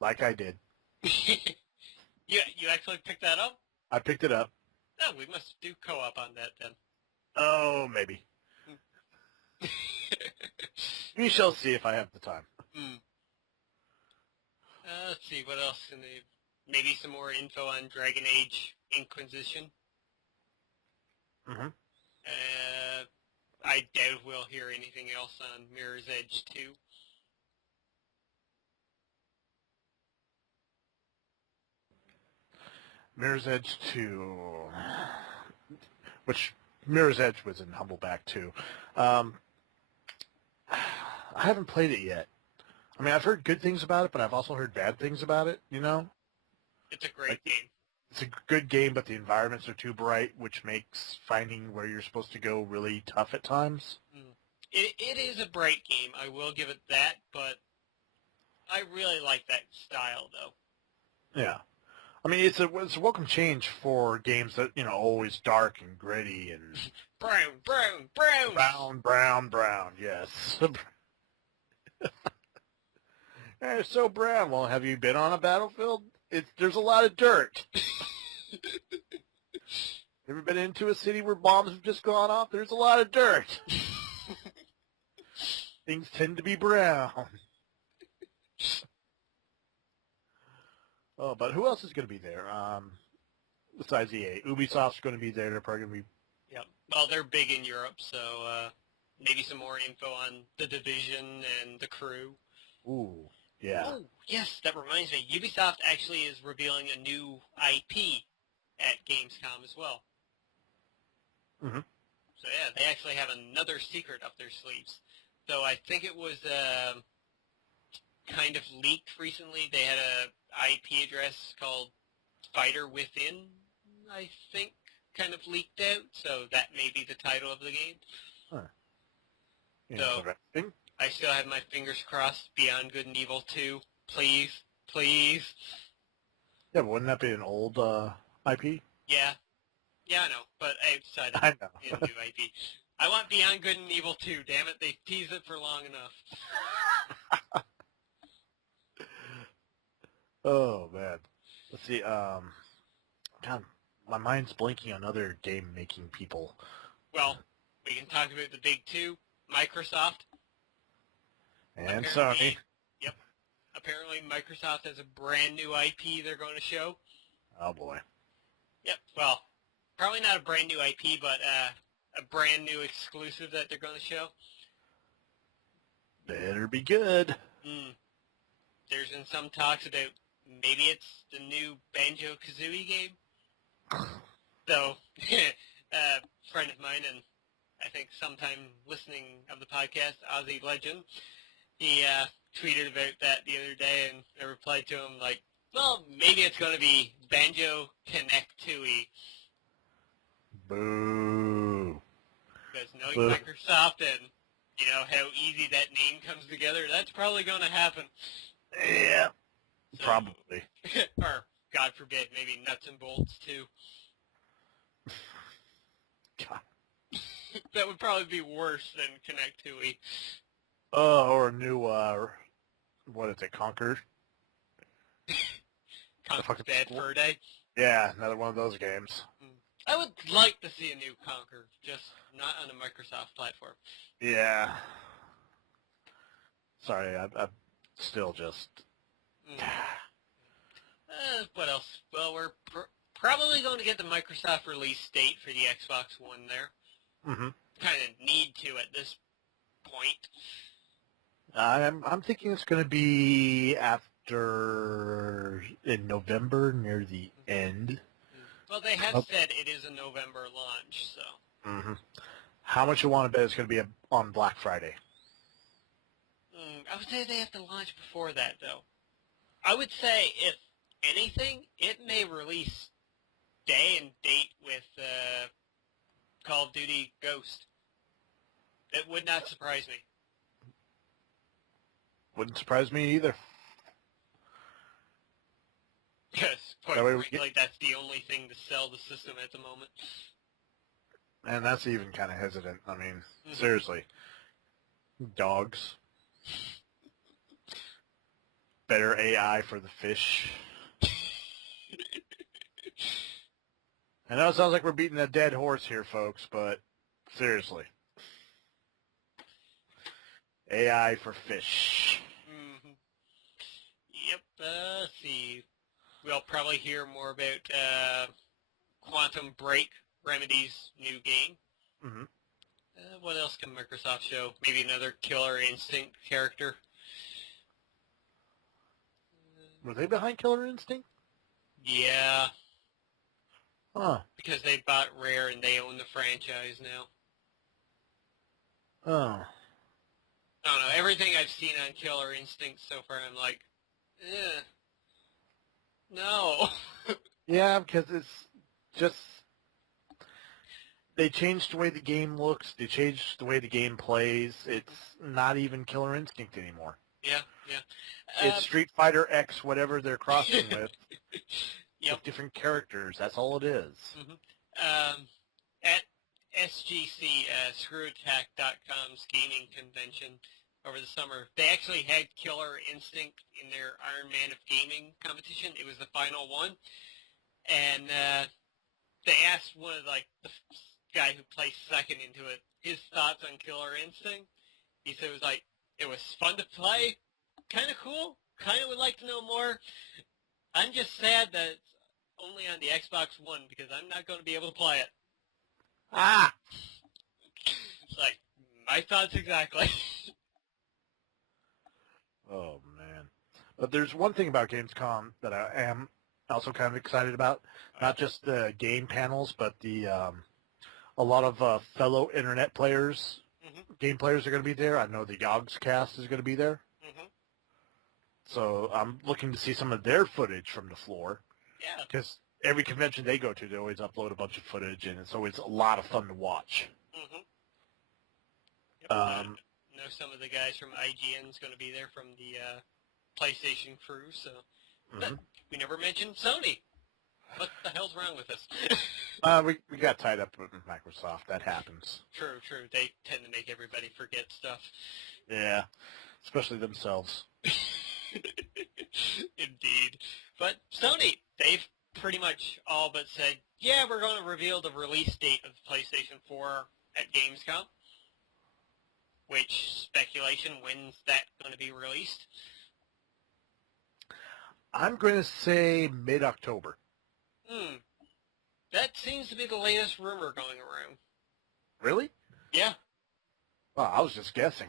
Like I did. You actually picked that up? I picked it up. Oh, we must do co-op on that then. Oh, maybe. We shall see if I have the time. Let's see, what else can they... Maybe some more info on Dragon Age Inquisition. I doubt we'll hear anything else on Mirror's Edge 2. Mirror's Edge 2, which Mirror's Edge was in Humbleback too. I haven't played it yet. I mean, I've heard good things about it, but I've also heard bad things about it, you know? It's a great game. It's a good game, but the environments are too bright, which makes finding where you're supposed to go really tough at times. It is a bright game, I will give it that, but I really like that style, though. Yeah. I mean, it's a welcome change for games that, always dark and gritty and... Brown, yes. It's so brown. Well, have you been on a battlefield? There's a lot of dirt. Ever been into a city where bombs have just gone off? There's a lot of dirt. Things tend to be brown. Oh, but who else is going to be there? Besides EA, Ubisoft's going to be there. They're probably going to be. Yep. Well, they're big in Europe, so maybe some more info on The Division and the crew. Ooh, yeah. Oh, yes, that reminds me. Ubisoft actually is revealing a new IP at Gamescom as well. So yeah, they actually have another secret up their sleeves. So I think it was kind of leaked recently. They had a IP address called Fighter Within, I think, kind of leaked out. So that may be the title of the game. Huh. So I still have my fingers crossed. Beyond Good and Evil 2, please. Yeah, but wouldn't that be an old IP? Yeah, I know, but I decided I know. to be a new IP. I want Beyond Good and Evil 2, damn it. They teased it for long enough. Oh, man. Let's see. God, my mind's blanking on other game-making people. Well, we can talk about the big two, Microsoft. And Sony. Yep. Apparently Microsoft has a brand new IP they're going to show. Oh, boy. Yep, well, probably not a brand new IP, but a brand new exclusive that they're going to show. Better be good. There's been some talks about maybe it's the new Banjo-Kazooie game. So, a friend of mine, and I think sometime listening of the podcast, Aussie Legend, he tweeted about that the other day, and I replied to him like, well, maybe it's going to be Banjo-Kinect-Tooie. Boo. Because knowing Microsoft and, how easy that name comes together, that's probably going to happen. Yeah, So, probably. or, God forbid, maybe Nuts and Bolts, too. God. That would probably be worse than Kinect-Tooie. Or a new, what is it, Conquer? Conquer's Bad Fur Day. Yeah, another one of those games. I would like to see a new Conquer, just not on a Microsoft platform. Yeah. Sorry, I'm still just... What else? Well, we're probably going to get the Microsoft release date for the Xbox One there. Mm-hmm. Kind of need to at this point. I'm thinking it's going to be after in November, near the end. Well, they have said it is a November launch, so. Mm-hmm. How much you want to bet it's going to be on Black Friday? I would say they have to launch before that, though. I would say, if anything, it may release day and date with Call of Duty Ghost. It would not surprise me. Wouldn't surprise me either. Because, quite frankly, that's the only thing to sell the system at the moment. And that's even kind of hesitant. I mean, seriously. Dogs. Better AI for the fish. I know it sounds like we're beating a dead horse here, folks, but seriously. AI for fish. Mm-hmm. Yep, let's see. We'll probably hear more about Quantum Break, Remedy's new game. Mm-hmm. What else can Microsoft show? Maybe another Killer Instinct character. Were they behind Killer Instinct? Yeah. Huh. Because they bought Rare and they own the franchise now. Oh. I don't know. Everything I've seen on Killer Instinct so far, I'm like, no. Yeah, because it's just... They changed the way the game looks. They changed the way the game plays. It's not even Killer Instinct anymore. Yeah. It's Street Fighter X, whatever they're crossing with. Yep. With different characters. That's all it is. Mm-hmm. At SGC, ScrewAttack.com's gaming convention over the summer, they actually had Killer Instinct in their Iron Man of Gaming competition. It was the final one. And they asked one of, the guy who placed second into it, his thoughts on Killer Instinct. He said it was fun to play, kind of cool, kind of would like to know more. I'm just sad that it's only on the Xbox One because I'm not going to be able to play it. Ah! It's my thoughts exactly. Oh, man. But there's one thing about Gamescom that I am also kind of excited about. Not just the game panels, but the a lot of fellow internet players, game players are going to be there. I know the Yogs cast is going to be there. So I'm looking to see some of their footage from the floor. Yeah. Because every convention they go to, they always upload a bunch of footage, and it's always a lot of fun to watch. Yep, I know some of the guys from IGN is going to be there from the PlayStation crew, so... But we never mentioned Sony. What the hell's wrong with us? We got tied up with Microsoft. That happens. True. They tend to make everybody forget stuff. Yeah, especially themselves. Indeed. But Sony, they've pretty much all but said, yeah, we're going to reveal the release date of the PlayStation 4 at Gamescom. Which, speculation, when's that going to be released? I'm going to say mid-October. That seems to be the latest rumor going around. Really? Yeah. Well, I was just guessing.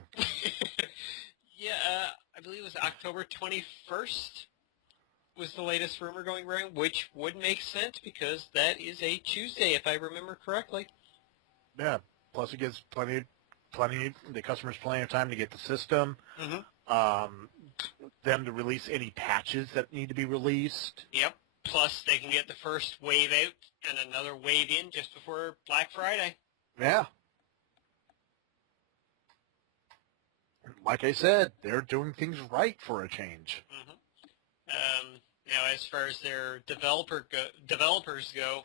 Yeah, I believe it was October 21st was the latest rumor going around, which would make sense because that is a Tuesday, if I remember correctly. Yeah, plus it gives the customers plenty of time to get the system, them to release any patches that need to be released. Yep, plus they can get the first wave out and another wave in just before Black Friday. Yeah. Like I said, they're doing things right for a change. Now, as far as their developers go,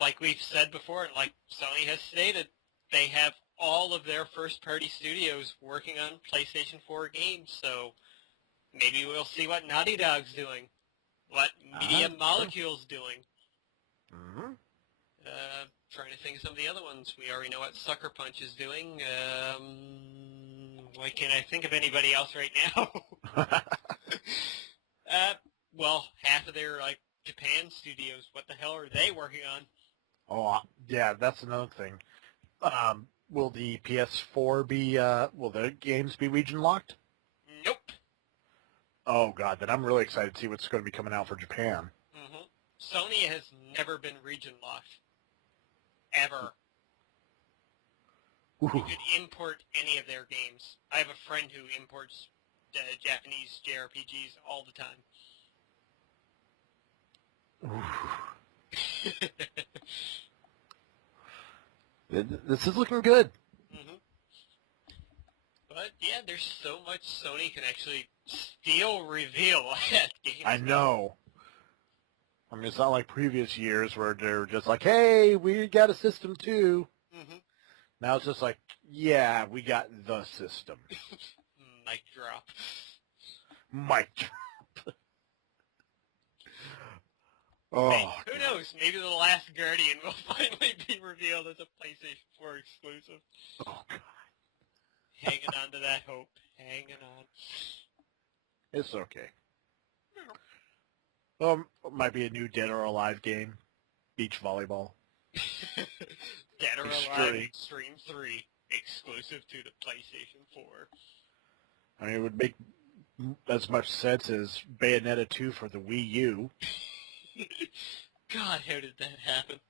like we've said before, and like Sony has stated, they have all of their first-party studios working on PlayStation 4 games, so maybe we'll see what Naughty Dog's doing, what Media Molecule's doing. Trying to think of some of the other ones. We already know what Sucker Punch is doing. Why can't I think of anybody else right now? Well, half of their Japan studios. What the hell are they working on? Oh, yeah, that's another thing. Will the PS4 be, will the games be region locked? Nope. Oh, God, then I'm really excited to see what's going to be coming out for Japan. Sony has never been region locked. Ever. Ooh. You could import any of their games. I have a friend who imports Japanese JRPGs all the time. This is looking good. But, yeah, there's so much Sony can actually still reveal at GamesCom. I know. I mean, it's not like previous years where they're just like, hey, we got a system too. Now it's just like, yeah, we got the system. Mic drop. Mic drop. Oh, hey, who knows? Maybe The Last Guardian will finally be revealed as a PlayStation 4 exclusive. Oh, God. Hanging on to that hope. Hanging on. It's okay. Might be a new Dead or Alive game. Beach volleyball. Dead or Extreme. Alive Extreme 3, exclusive to the PlayStation 4. I mean, it would make as much sense as Bayonetta 2 for the Wii U. God, how did that happen?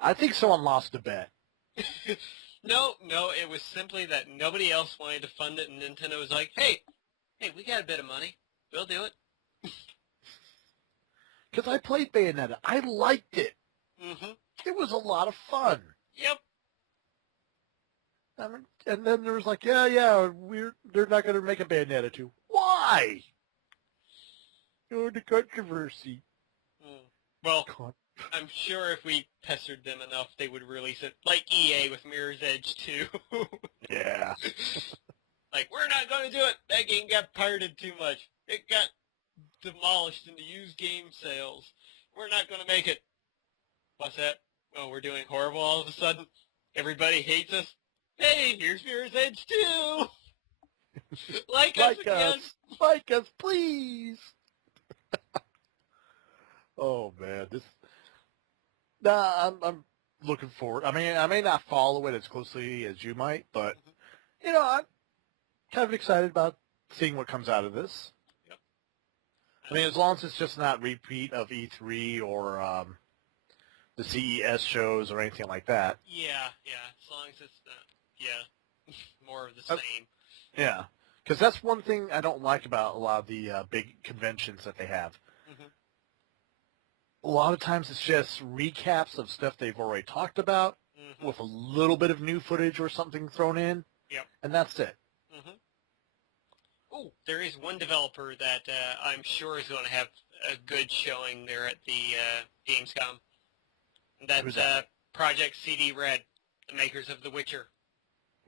I think someone lost a bet. No, it was simply that nobody else wanted to fund it, and Nintendo was like, hey, we got a bit of money. We'll do it. Because I played Bayonetta. I liked it. It was a lot of fun. Yep. I mean, and then there was like, they're not going to make a Bayonetta 2. Why? Oh, the controversy. Well, I'm sure if we pestered them enough, they would release it, like EA with Mirror's Edge 2. Yeah. Like, we're not going to do it. That game got pirated too much. It got demolished in the used game sales. We're not going to make it. What's that? Oh, we're doing horrible all of a sudden? Everybody hates us? Hey, here's Mirror's Edge 2! Like us again! Like us, please! Oh, man. I'm looking forward. I mean, I may not follow it as closely as you might, but, I'm kind of excited about seeing what comes out of this. Yep. I mean, as long as it's just not repeat of E3 or the CES shows or anything like that. Yeah. As long as it's not, more of the same. Yeah. Because that's one thing I don't like about a lot of the big conventions that they have. A lot of times it's just recaps of stuff they've already talked about with a little bit of new footage or something thrown in. Yep. And that's it. Oh, there is one developer that I'm sure is going to have a good showing there at the GamesCom. That's Project CD Red, the makers of The Witcher.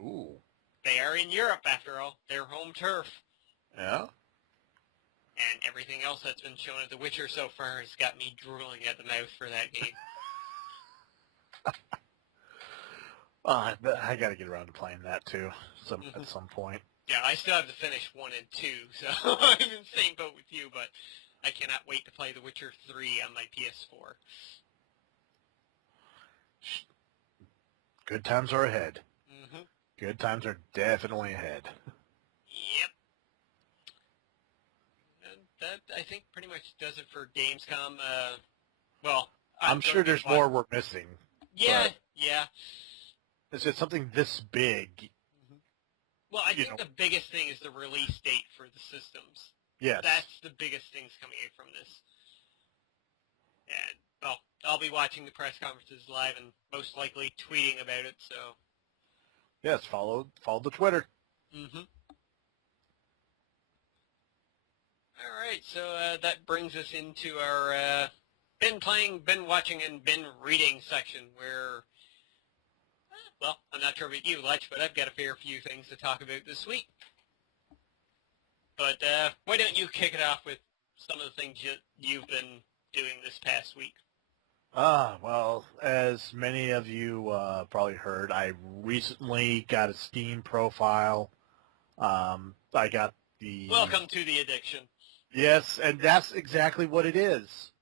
Ooh. They are in Europe, after all. Their home turf. Yeah? And everything else that's been shown at The Witcher so far has got me drooling at the mouth for that game. I got to get around to playing that too at some point. Yeah, I still have to finish 1 and 2, so I'm in the same boat with you, but I cannot wait to play The Witcher 3 on my PS4. Good times are ahead. Good times are definitely ahead. Yep. And that, I think, pretty much does it for Gamescom. Well, I'm sure there's more we're missing. Yeah. It's just something this big. Well, I think the biggest thing is the release date for the systems. Yes. That's the biggest things coming in from this. And, well, I'll be watching the press conferences live and most likely tweeting about it, so... Yes, follow the Twitter. Alright, so that brings us into our been playing, been watching, and been reading section where... Well, I'm not sure about you, Lech, but I've got a fair few things to talk about this week. But why don't you kick it off with some of the things you've been doing this past week? Well, as many of you probably heard, I recently got a Steam profile. I got the... Welcome to the addiction. Yes, and that's exactly what it is.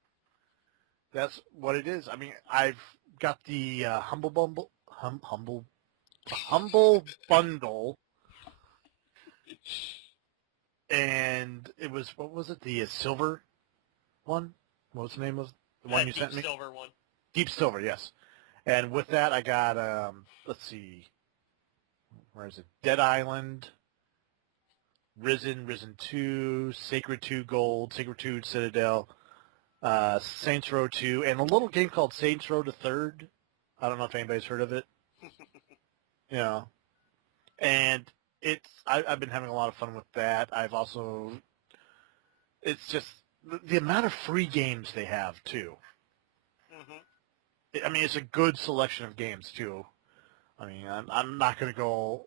That's what it is. I mean, I've got the humble bundle, and it was, what was it? The silver one. What was the name of the one you sent me? Deep Silver one. Deep Silver, yes. And with that, I got let's see, where is it? Dead Island, Risen 2, Sacred 2 Gold, Sacred 2 Citadel, Saints Row 2, and a little game called Saints Row the Third. I don't know if anybody's heard of it. You know, and I've been having a lot of fun with that. I've also, it's just the amount of free games they have too. Mm-hmm. I mean, it's a good selection of games too. I mean, I'm not going to go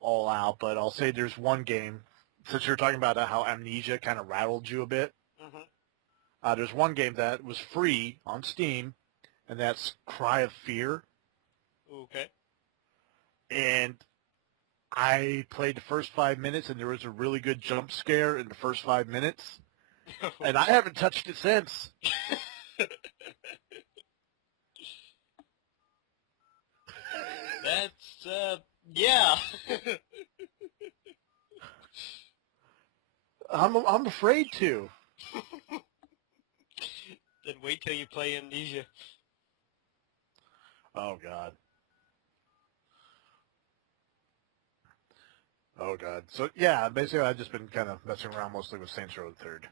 all out, but I'll say there's one game, since you're talking about how Amnesia kind of rattled you a bit. Mm-hmm. There's one game that was free on Steam, and that's Cry of Fear. Okay. And I played the first 5 minutes, and there was a really good jump scare in the first 5 minutes, and I haven't touched it since. That's, yeah. I'm afraid to. Then wait till you play Amnesia. Oh, God. Oh, God. So, yeah, basically I've just been kind of messing around mostly with Saints Row the Third.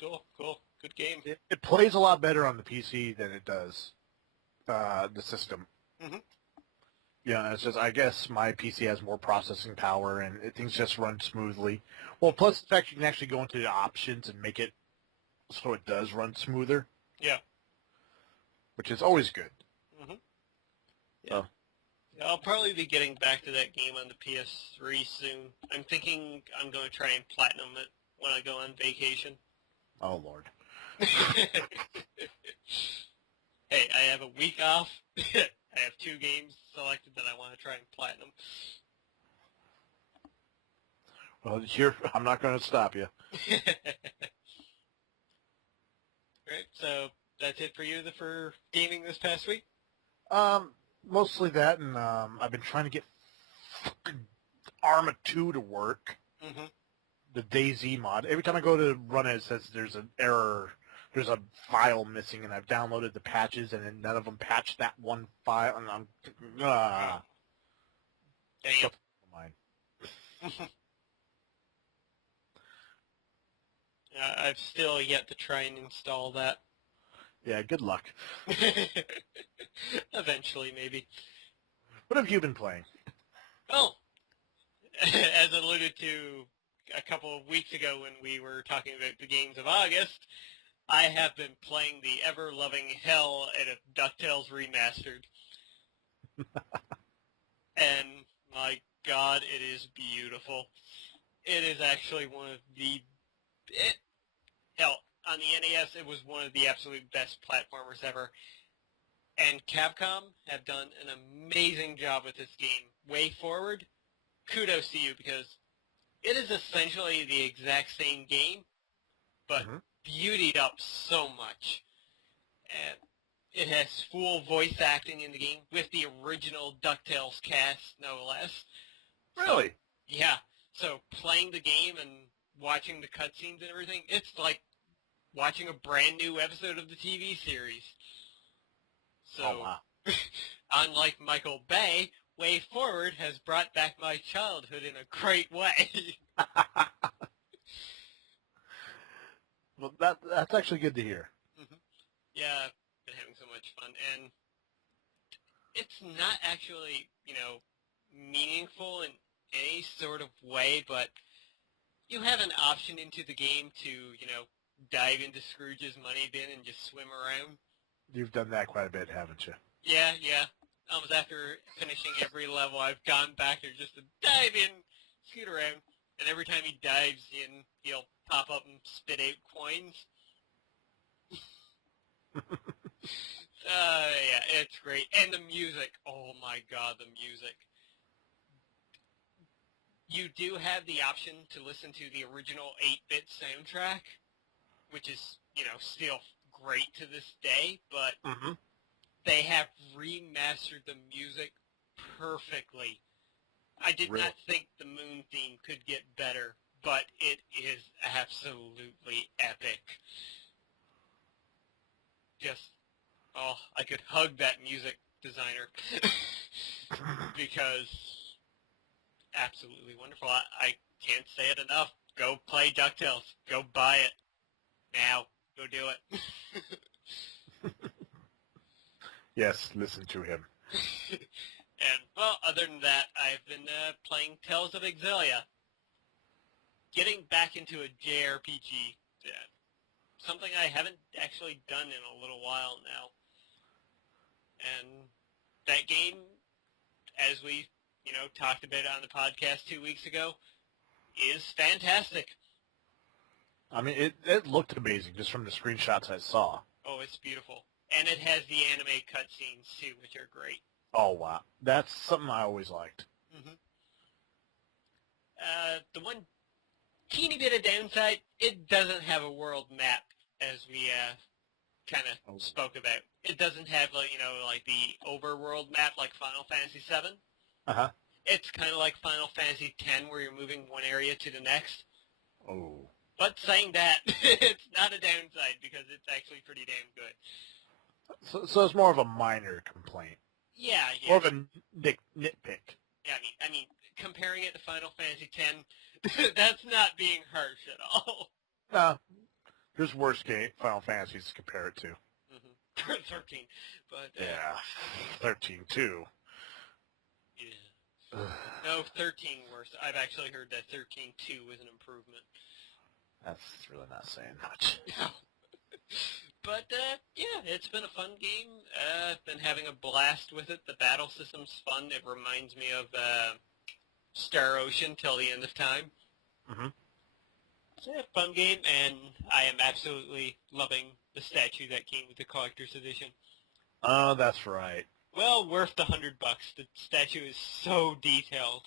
Cool, cool. Good game. It plays a lot better on the PC than it does the system. Mm-hmm. Yeah, it's just, I guess my PC has more processing power and things just run smoothly. Well, plus the fact you can actually go into the options and make it so it does run smoother. Yeah. Which is always good. Mm-hmm. Yeah. Yeah. I'll probably be getting back to that game on the PS3 soon. I'm thinking I'm going to try and platinum it when I go on vacation. Oh, Lord. Hey, I have a week off. I have 2 games selected that I want to try and platinum. Well, I'm not going to stop you. Alright, so that's it for you for gaming this past week? Mostly that, and I've been trying to get fucking Arma 2 to work. Mm-hmm. The DayZ mod. Every time I go to run it, it says there's an error. There's a file missing, and I've downloaded the patches, and then none of them patched that one file, and I'm... Damn. Mine. I've still yet to try and install that. Yeah, good luck. Eventually, maybe. What have you been playing? Well, as alluded to a couple of weeks ago when we were talking about the games of August, I have been playing the ever-loving hell out of DuckTales Remastered. And, my God, it is beautiful. It is actually one of the... hell, on the NES, it was one of the absolute best platformers ever. And Capcom have done an amazing job with this game. Way Forward, kudos to you, because it is essentially the exact same game, but beautied up so much. And it has full voice acting in the game with the original DuckTales cast, no less. Really? So, yeah. So playing the game and watching the cutscenes and everything, it's like watching a brand new episode of the TV series. So, oh, wow. Unlike Michael Bay, Way Forward has brought back my childhood in a great way. Well, that's actually good to hear. Yeah, I've been having so much fun, and it's not actually, meaningful in any sort of way, but you have an option into the game to, dive into Scrooge's money bin and just swim around. You've done that quite a bit, haven't you? Yeah. Almost after finishing every level, I've gone back there just to dive in, scoot around, and every time he dives in, he'll pop up and spit out coins. Yeah, it's great. And the music, oh my God, the music. You do have the option to listen to the original 8-bit soundtrack, which is, still great to this day, but Mm-hmm. they have remastered the music perfectly. I did Really? not think the Moon theme could get better, but it is absolutely epic. Just, oh, I could hug that music designer because absolutely wonderful. I can't say it enough. Go play DuckTales. Go buy it. Now. Go do it. Yes, listen to him. And, well, other than that, I've been playing Tales of Exillia. Getting back into a JRPG. Something I haven't actually done in a little while now. And that game, as we, talked about on the podcast 2 weeks ago, is fantastic. I mean, it looked amazing just from the screenshots I saw. Oh, it's beautiful. And it has the anime cutscenes, too, which are great. Oh, wow. That's something I always liked. Mm-hmm. The one teeny bit of downside, it doesn't have a world map, as we kind of spoke about. It doesn't have, like the overworld map like Final Fantasy VII. Uh-huh. It's kind of like Final Fantasy X, where you're moving one area to the next. Oh. But saying that, it's not a downside, because it's actually pretty damn good. So it's more of a minor complaint. Yeah. More of a nitpick. Yeah, I mean, comparing it to Final Fantasy X, that's not being harsh at all. There's worse Final Fantasies to compare it to. Mm-hmm. 13, but... Yeah, 13 too. Yeah. No, 13 worse. I've actually heard that 13.2 was an improvement. That's really not saying much. But, yeah, it's been a fun game. I've been having a blast with it. The battle system's fun. It reminds me of Star Ocean till the end of time. Mm-hmm. It's a fun game, and I am absolutely loving the statue that came with the collector's edition. Oh, that's right. Well, worth the $100. The statue is so detailed.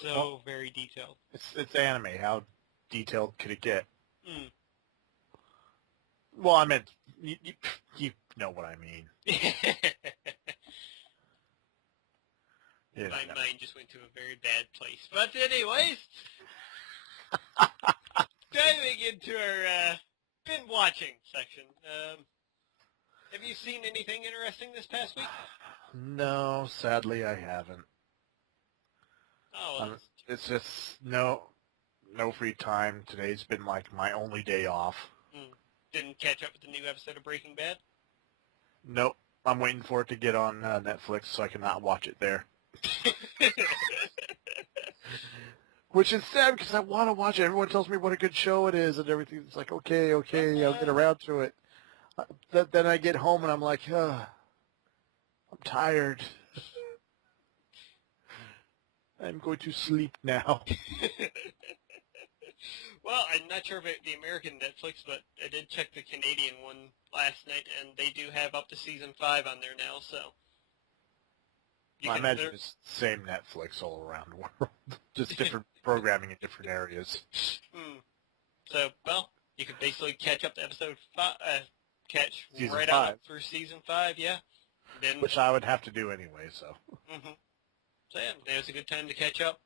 So very detailed. It's anime. How detailed could it get? Mm. Well, I meant, you know what I mean. My mind just went to a very bad place. But anyways, diving into our been watching section. Have you seen anything interesting this past week? No, sadly I haven't. Oh, well, It's just no free time. Today's been like my only day off. Didn't catch up with the new episode of Breaking Bad? Nope. I'm waiting for it to get on Netflix so I can not watch it there. Which is sad because I want to watch it. Everyone tells me what a good show it is and everything. It's like, okay, I'll get around to it. Then I get home and I'm like, I'm tired. I'm going to sleep now. Well, I'm not sure about the American Netflix, but I did check the Canadian one last night, and they do have up to Season 5 on there now, so... I imagine it's the same Netflix all around the world. Just different programming in different areas. So, well, you could basically catch up to episode 5, catch Season right 5. on through Season 5, yeah. Then, which I would have to do anyway, so... So, yeah, it was a good time to catch up.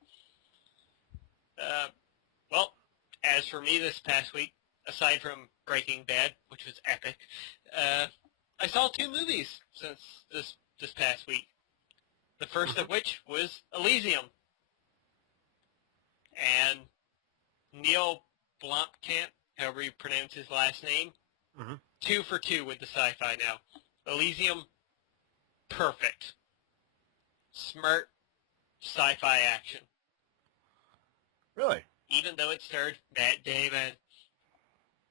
Well, as for me this past week, aside from Breaking Bad, which was epic, I saw 2 movies since this past week. The first of which was Elysium. And Neil Blomkamp, however you pronounce his last name, 2 for 2 with the sci-fi now. Elysium, perfect. Smart sci-fi action. Really? Even though it starred Matt Damon.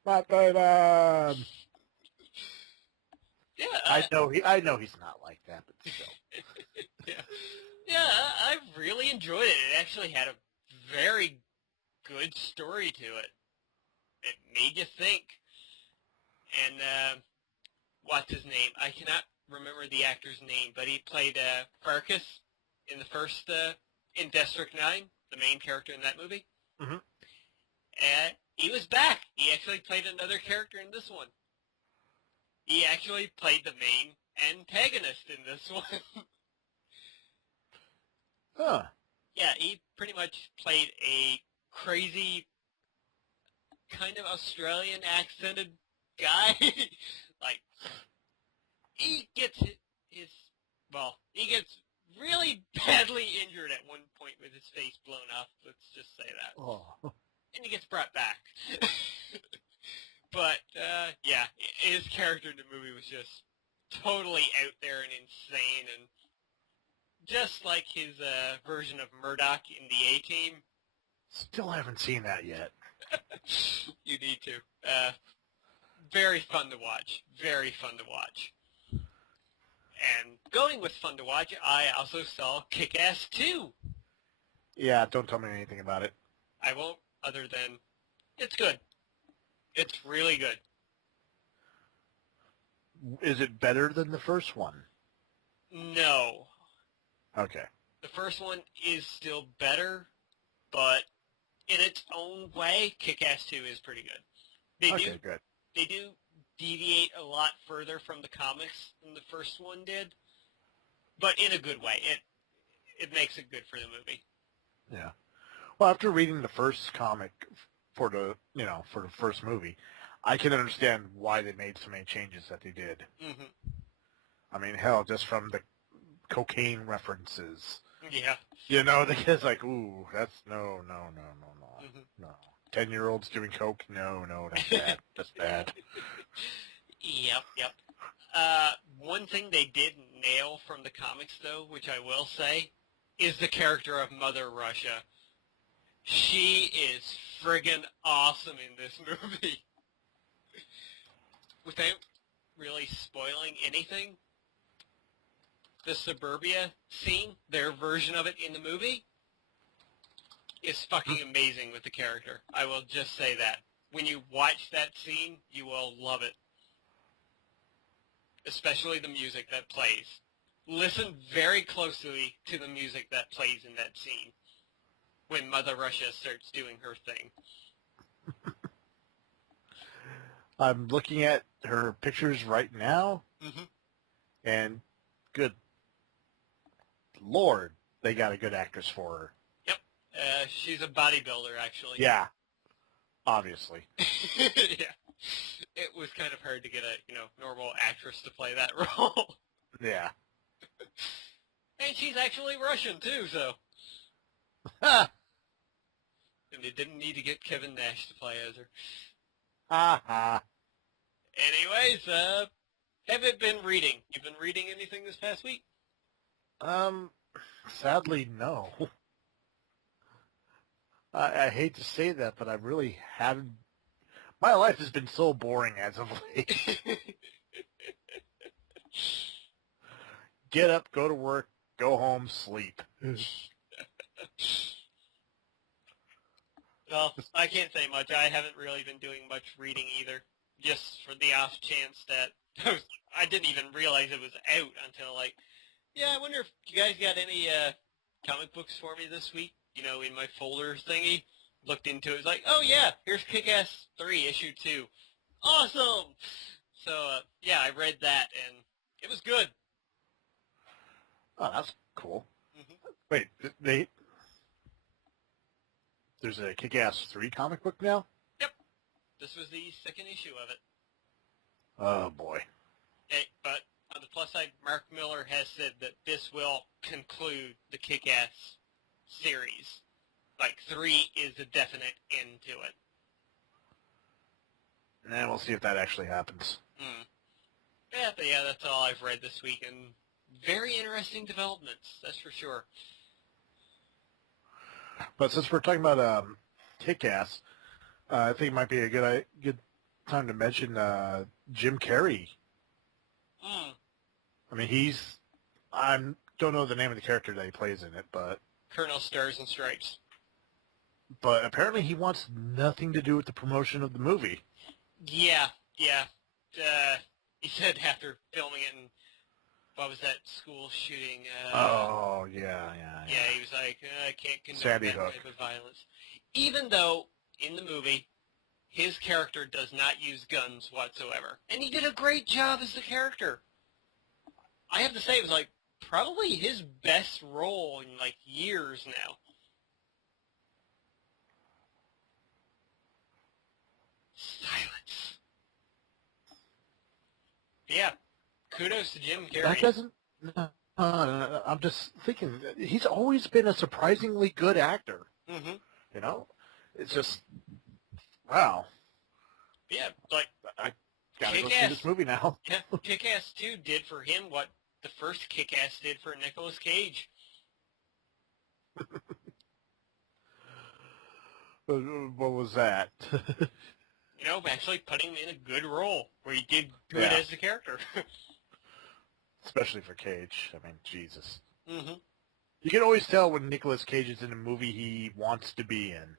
Matt Damon! Yeah, I know he's not like that, but still. yeah, I really enjoyed it. It actually had a very good story to it. It made you think. And what's his name? I cannot remember the actor's name, but he played Farkas in the first in District 9, the main character in that movie. And he was back. He actually played another character in this one. He actually played the main antagonist in this one. Huh. Yeah, he pretty much played a crazy, kind of Australian accented guy. Like, he gets he gets really badly injured at one point with his face blown off. Let's just say that. Oh. And he gets brought back. But, yeah, his character in the movie was just totally out there and insane, and just like his version of Murdoch in the A-Team. Still haven't seen that yet. You need to. Very fun to watch. Very fun to watch. And going with fun to watch, I also saw Kick-Ass 2. Yeah, don't tell me anything about it. I won't, other than it's good. It's really good. Is it better than the first one? No. Okay. The first one is still better, but in its own way, Kick-Ass 2 is pretty good. Good. They do deviate a lot further from the comics than the first one did, but in a good way. It makes it good for the movie. Yeah. Well, after reading the first comic for the first movie, I can understand why they made so many changes that they did. Mm-hmm. I mean, hell, just from the cocaine references. Yeah. You know, the kid's like, ooh, that's no. Mm-hmm. No. 10-year-olds doing coke? No, that's bad. That's bad. Yep. One thing they did nail from the comics, though, which I will say, is the character of Mother Russia. She is friggin' awesome in this movie. Without really spoiling anything, the suburbia scene, their version of it in the movie, is fucking amazing with the character. I will just say that. When you watch that scene, you will love it. Especially the music that plays. Listen very closely to the music that plays in that scene when Mother Russia starts doing her thing. I'm looking at her pictures right now, Mm-hmm. and good Lord, they got a good actress for her. Yep. She's a bodybuilder, actually. Yeah, obviously. Yeah. It was kind of hard to get a, normal actress to play that role. Yeah. And she's actually Russian, too, so. And they didn't need to get Kevin Nash to play as her. Ha. Anyways, have you been reading? You've been reading anything this past week? Sadly, no. I hate to say that, but I really haven't. My life has been so boring as of late. Get up, go to work, go home, sleep. Well, I can't say much. I haven't really been doing much reading either. Just for the off chance that I didn't even realize it was out until yeah, I wonder if you guys got any comic books for me this week, in my folder thingy. Looked into it, was like, oh yeah, here's Kick-Ass 3, issue 2. Awesome! So, yeah, I read that, and it was good. Oh, that's cool. Mm-hmm. Wait, there's a Kick-Ass 3 comic book now? Yep. This was the second issue of it. Oh, boy. But on the plus side, Mark Miller has said that this will conclude the Kick-Ass series. 3 is a definite end to it. And we'll see if that actually happens. Yeah, that's all I've read this week, and very interesting developments, that's for sure. But since we're talking about Kick-Ass, I think it might be a good time to mention Jim Carrey. I mean, I don't know the name of the character that he plays in it, but Colonel Stars and Stripes. But apparently he wants nothing to do with the promotion of the movie. Yeah. He said after filming it in, what was that school shooting? Yeah. Yeah, he was like, I can't condone Sandy that Hook. type of violence. Even though, in the movie, his character does not use guns whatsoever. And he did a great job as the character. I have to say, it was, like, probably his best role in, like, years now. Silence. Yeah. Kudos to Jim Carrey. That doesn't... I'm just thinking, he's always been a surprisingly good actor. Mm-hmm. You know? It's just... Wow. Yeah, like... I gotta go see this movie now. Yeah, Kick-Ass 2 did for him what the first Kick-Ass did for Nicolas Cage. What was that? You know, actually putting him in a good role, where he did good as the character. Especially for Cage. I mean, Jesus. Mm-hmm. You can always tell when Nicolas Cage is in a movie he wants to be in.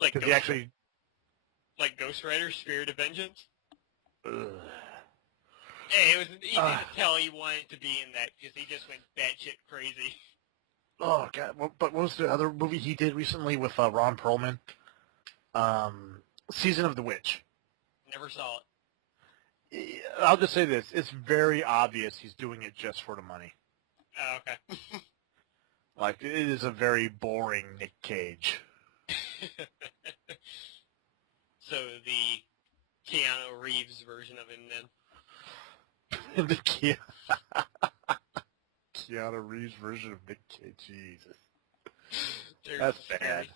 Like Because he actually... Like Ghost Rider, Spirit of Vengeance? Ugh. Hey, it was easy to tell he wanted to be in that, because he just went batshit crazy. Oh, God. But what was the other movie he did recently with Ron Perlman? Season of the Witch. Never saw it. I'll just say this. It's very obvious he's doing it just for the money. Oh, okay. Like, it is a very boring Nick Cage. So the Keanu Reeves version of him, then. The Keanu Reeves version of Nick Cage. Jesus. That's bad.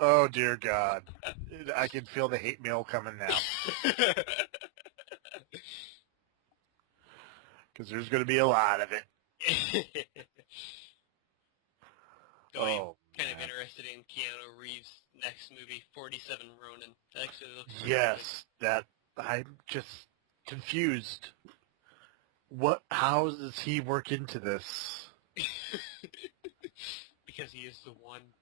Oh, dear God. I can feel the hate mail coming now. Because there's going to be a lot of it. Oh, kind of interested in Keanu Reeves' next movie, 47 Ronin. That actually looks pretty good. I'm just confused. How does he work into this? Because he is the one.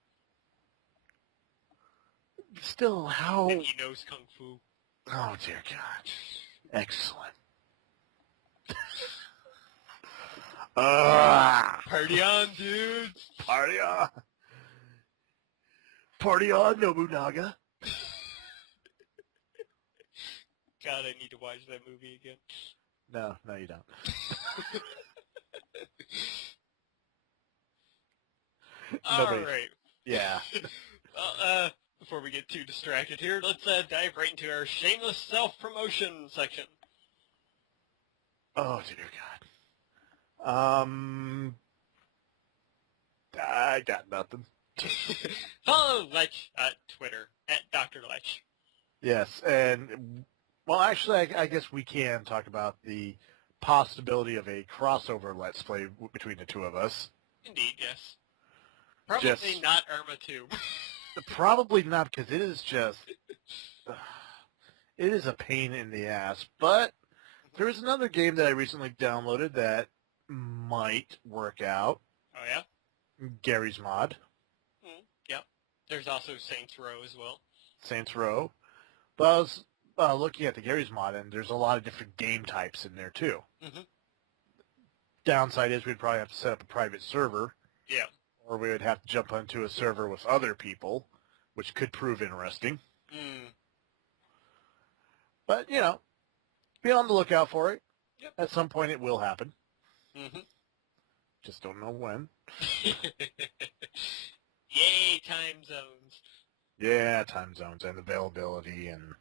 Still, how... And he knows Kung Fu. Oh, dear God. Excellent. Party on, dudes! Party on! Party on, Nobunaga! God, I need to watch that movie again. No, you don't. Alright. Yeah. Well, before we get too distracted here, let's dive right into our shameless self-promotion section. Oh, dear God. I got nothing. Follow Lech at Twitter, at Dr. Lech. Yes, and, well, actually, I guess we can talk about the possibility of a crossover Let's Play between the two of us. Indeed, yes. Probably not Irma 2. Probably not, because it is just... it is a pain in the ass, but there is another game that I recently downloaded that might work out. Oh, yeah? Gary's Mod. Yep. There's also Saints Row as well. Saints Row. But I was looking at the Gary's Mod, and there's a lot of different game types in there, too. Mm-hmm. Downside is we'd probably have to set up a private server. Yeah. Or we would have to jump onto a server with other people, which could prove interesting. Mm. But, you know, be on the lookout for it. Yep. At some point it will happen. Mm-hmm. Just don't know when. Yay, time zones. Yeah, time zones and availability and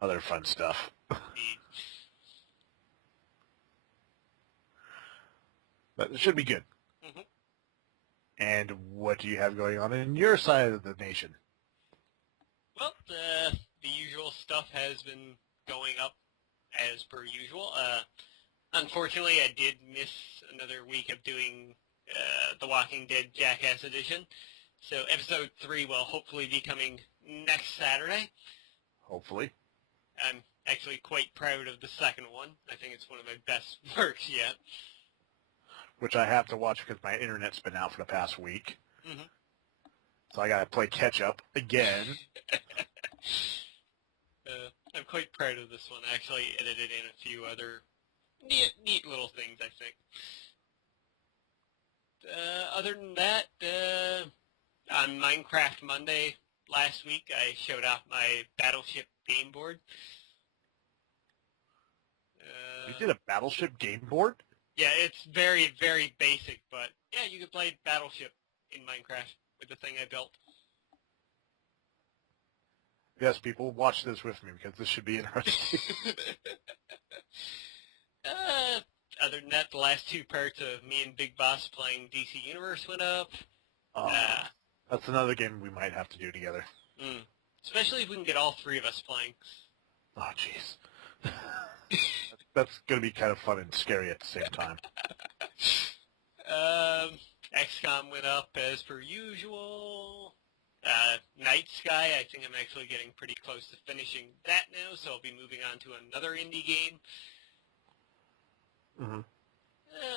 other fun stuff. But it should be good. Mm-hmm. And what do you have going on in your side of the nation? Well, the usual stuff has been going up as per usual. Unfortunately, I did miss another week of doing The Walking Dead Jackass Edition. So episode 3 will hopefully be coming next Saturday. Hopefully. I'm actually quite proud of the second one. I think it's one of my best works yet. Which I have to watch because my internet's been out for the past week. Mm-hmm. So I gotta play catch up again. I'm quite proud of this one. I actually edited in a few other neat little things, I think. Other than that, on Minecraft Monday last week I showed off my Battleship game board. You did a Battleship game board? Yeah, it's very, very basic, but yeah, you can play Battleship in Minecraft with the thing I built. Yes, people, watch this with me because this should be interesting. Other than that, the last two parts of me and Big Boss playing DC Universe went up. That's another game we might have to do together. Especially if we can get all three of us playing. Oh, jeez. That's going to be kind of fun and scary at the same time. XCOM went up as per usual. Night Sky, I think I'm actually getting pretty close to finishing that now, so I'll be moving on to another indie game.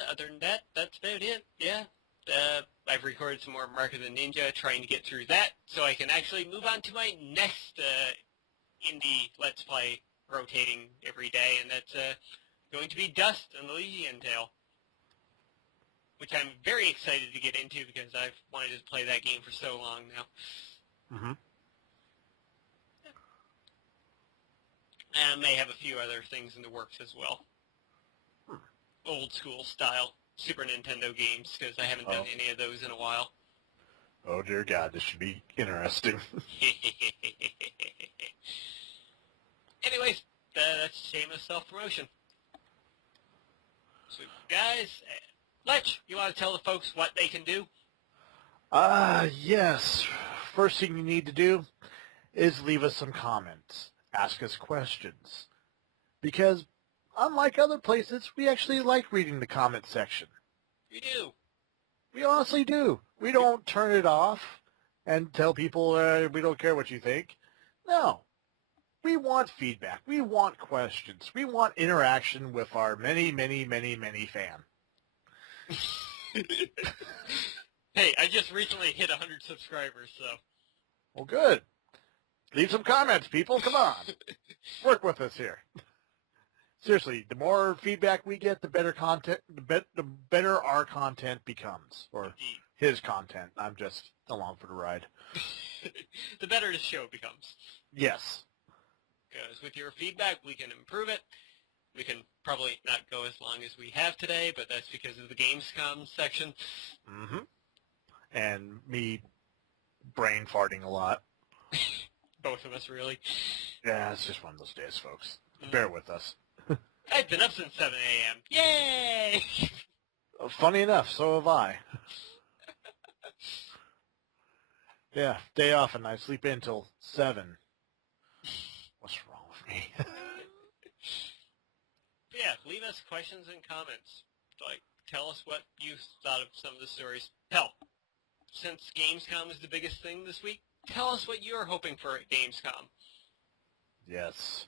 Other than that, that's about it. Yeah. I've recorded some more Mark of the Ninja, trying to get through that, so I can actually move on to my next indie Let's Play rotating every day, and that's going to be Dust and the Elysian Tale, which I'm very excited to get into because I've wanted to play that game for so long now. And I may have a few other things in the works as well. Old school style Super Nintendo games, because I haven't done any of those in a while. Oh, dear God, this should be interesting. Anyways, that's shameless self-promotion. So, guys, Lech, you want to tell the folks what they can do? Yes. First thing you need to do is leave us some comments. Ask us questions. Because, unlike other places, we actually like reading the comment section. We do. We honestly do. We don't turn it off and tell people we don't care what you think. No. We want feedback. We want questions. We want interaction with our many, many, many, many fans. Hey, I just recently hit 100 subscribers, so... Well, good. Leave some comments, people. Come on. Work with us here. Seriously, the more feedback we get, the better content, the better our content becomes, or his content. I'm just along for the ride. The better the show becomes. Yes. Because with your feedback, we can improve it. We can probably not go as long as we have today, but that's because of the GamesCom section. And me brain farting a lot. Both of us, really. Yeah, it's just one of those days, folks. Bear with us. I've been up since 7 a.m. Yay! Funny enough, so have I. Yeah, day off and I sleep in till 7. What's wrong with me? But yeah, leave us questions and comments. Like, tell us what you thought of some of the stories. Hell, since Gamescom is the biggest thing this week, tell us what you're hoping for at Gamescom. Yes.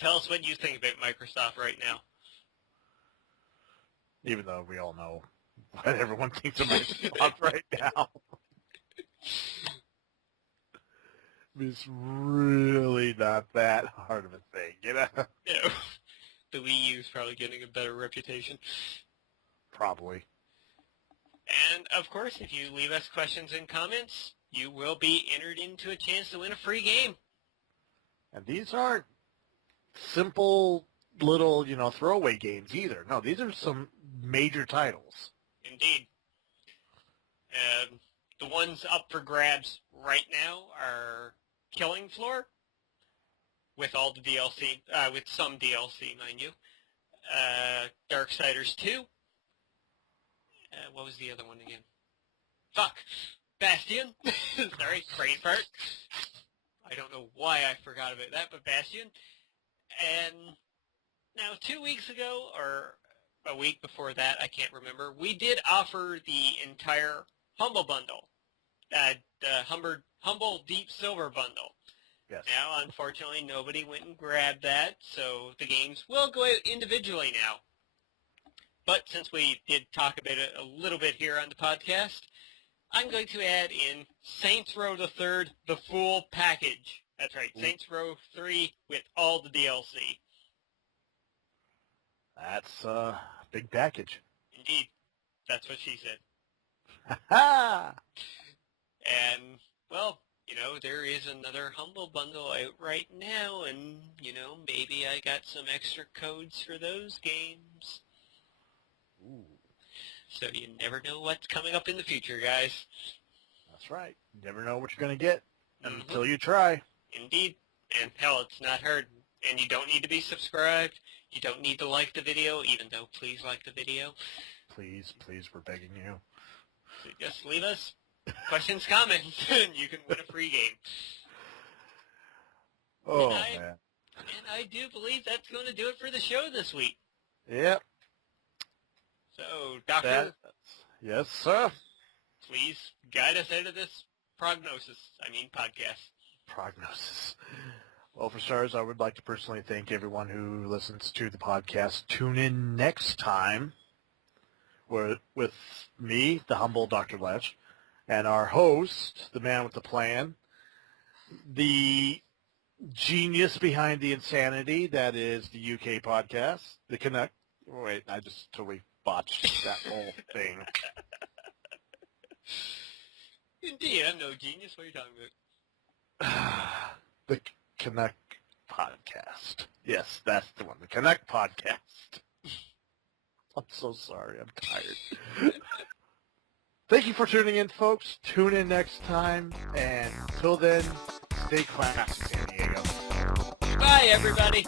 Tell us what you think about Microsoft right now. Even though we all know what everyone thinks of Microsoft right now. It's really not that hard of a thing, you know? You know, the Wii U is probably getting a better reputation. Probably. And, of course, if you leave us questions and comments, you will be entered into a chance to win a free game. And these aren't simple little, throwaway games either. No, these are some major titles. Indeed. The ones up for grabs right now are Killing Floor, with all the DLC, with some DLC, mind you. Darksiders 2. What was the other one again? Fuck! Bastion! Sorry, brain fart. I don't know why I forgot about that, but Bastion. And now 2 weeks ago, or a week before that, I can't remember, we did offer the entire Humble Bundle. The Humble Deep Silver Bundle. Yes. Now, unfortunately, nobody went and grabbed that, so the games will go out individually now. But since we did talk about it a little bit here on the podcast, I'm going to add in Saints Row the Third, the full package. That's right, Saints Row 3 with all the DLC. That's a big package. Indeed. That's what she said. Ha! And, well, there is another Humble Bundle out right now, and, maybe I got some extra codes for those games. Ooh, So you never know what's coming up in the future, guys. that's right. You never know what you're going to get Mhm. until you try. Indeed. And hell, it's not hard. And you don't need to be subscribed. You don't need to like the video, even though please like the video. Please, we're begging you. So just leave us questions, comments, and you can win a free game. Oh, man. man. And I do believe that's going to do it for the show this week. Yep. So, Doctor, Yes, sir. please guide us out of this podcast. Prognosis. Well, for starters, I would like to personally thank everyone who listens to the podcast. Tune in next time with me, the humble Dr. Lech, and our host, the man with the plan, the genius behind the insanity that is the UK podcast, the CanUK. Wait, I just totally botched that whole thing. Indeed, I'm no genius. What are you talking about? The CanUK podcast. Yes, that's the one. The CanUK podcast. I'm so sorry. I'm tired. Thank you for tuning in, folks. Tune in next time. And until then, stay classy, San Diego. Bye, everybody.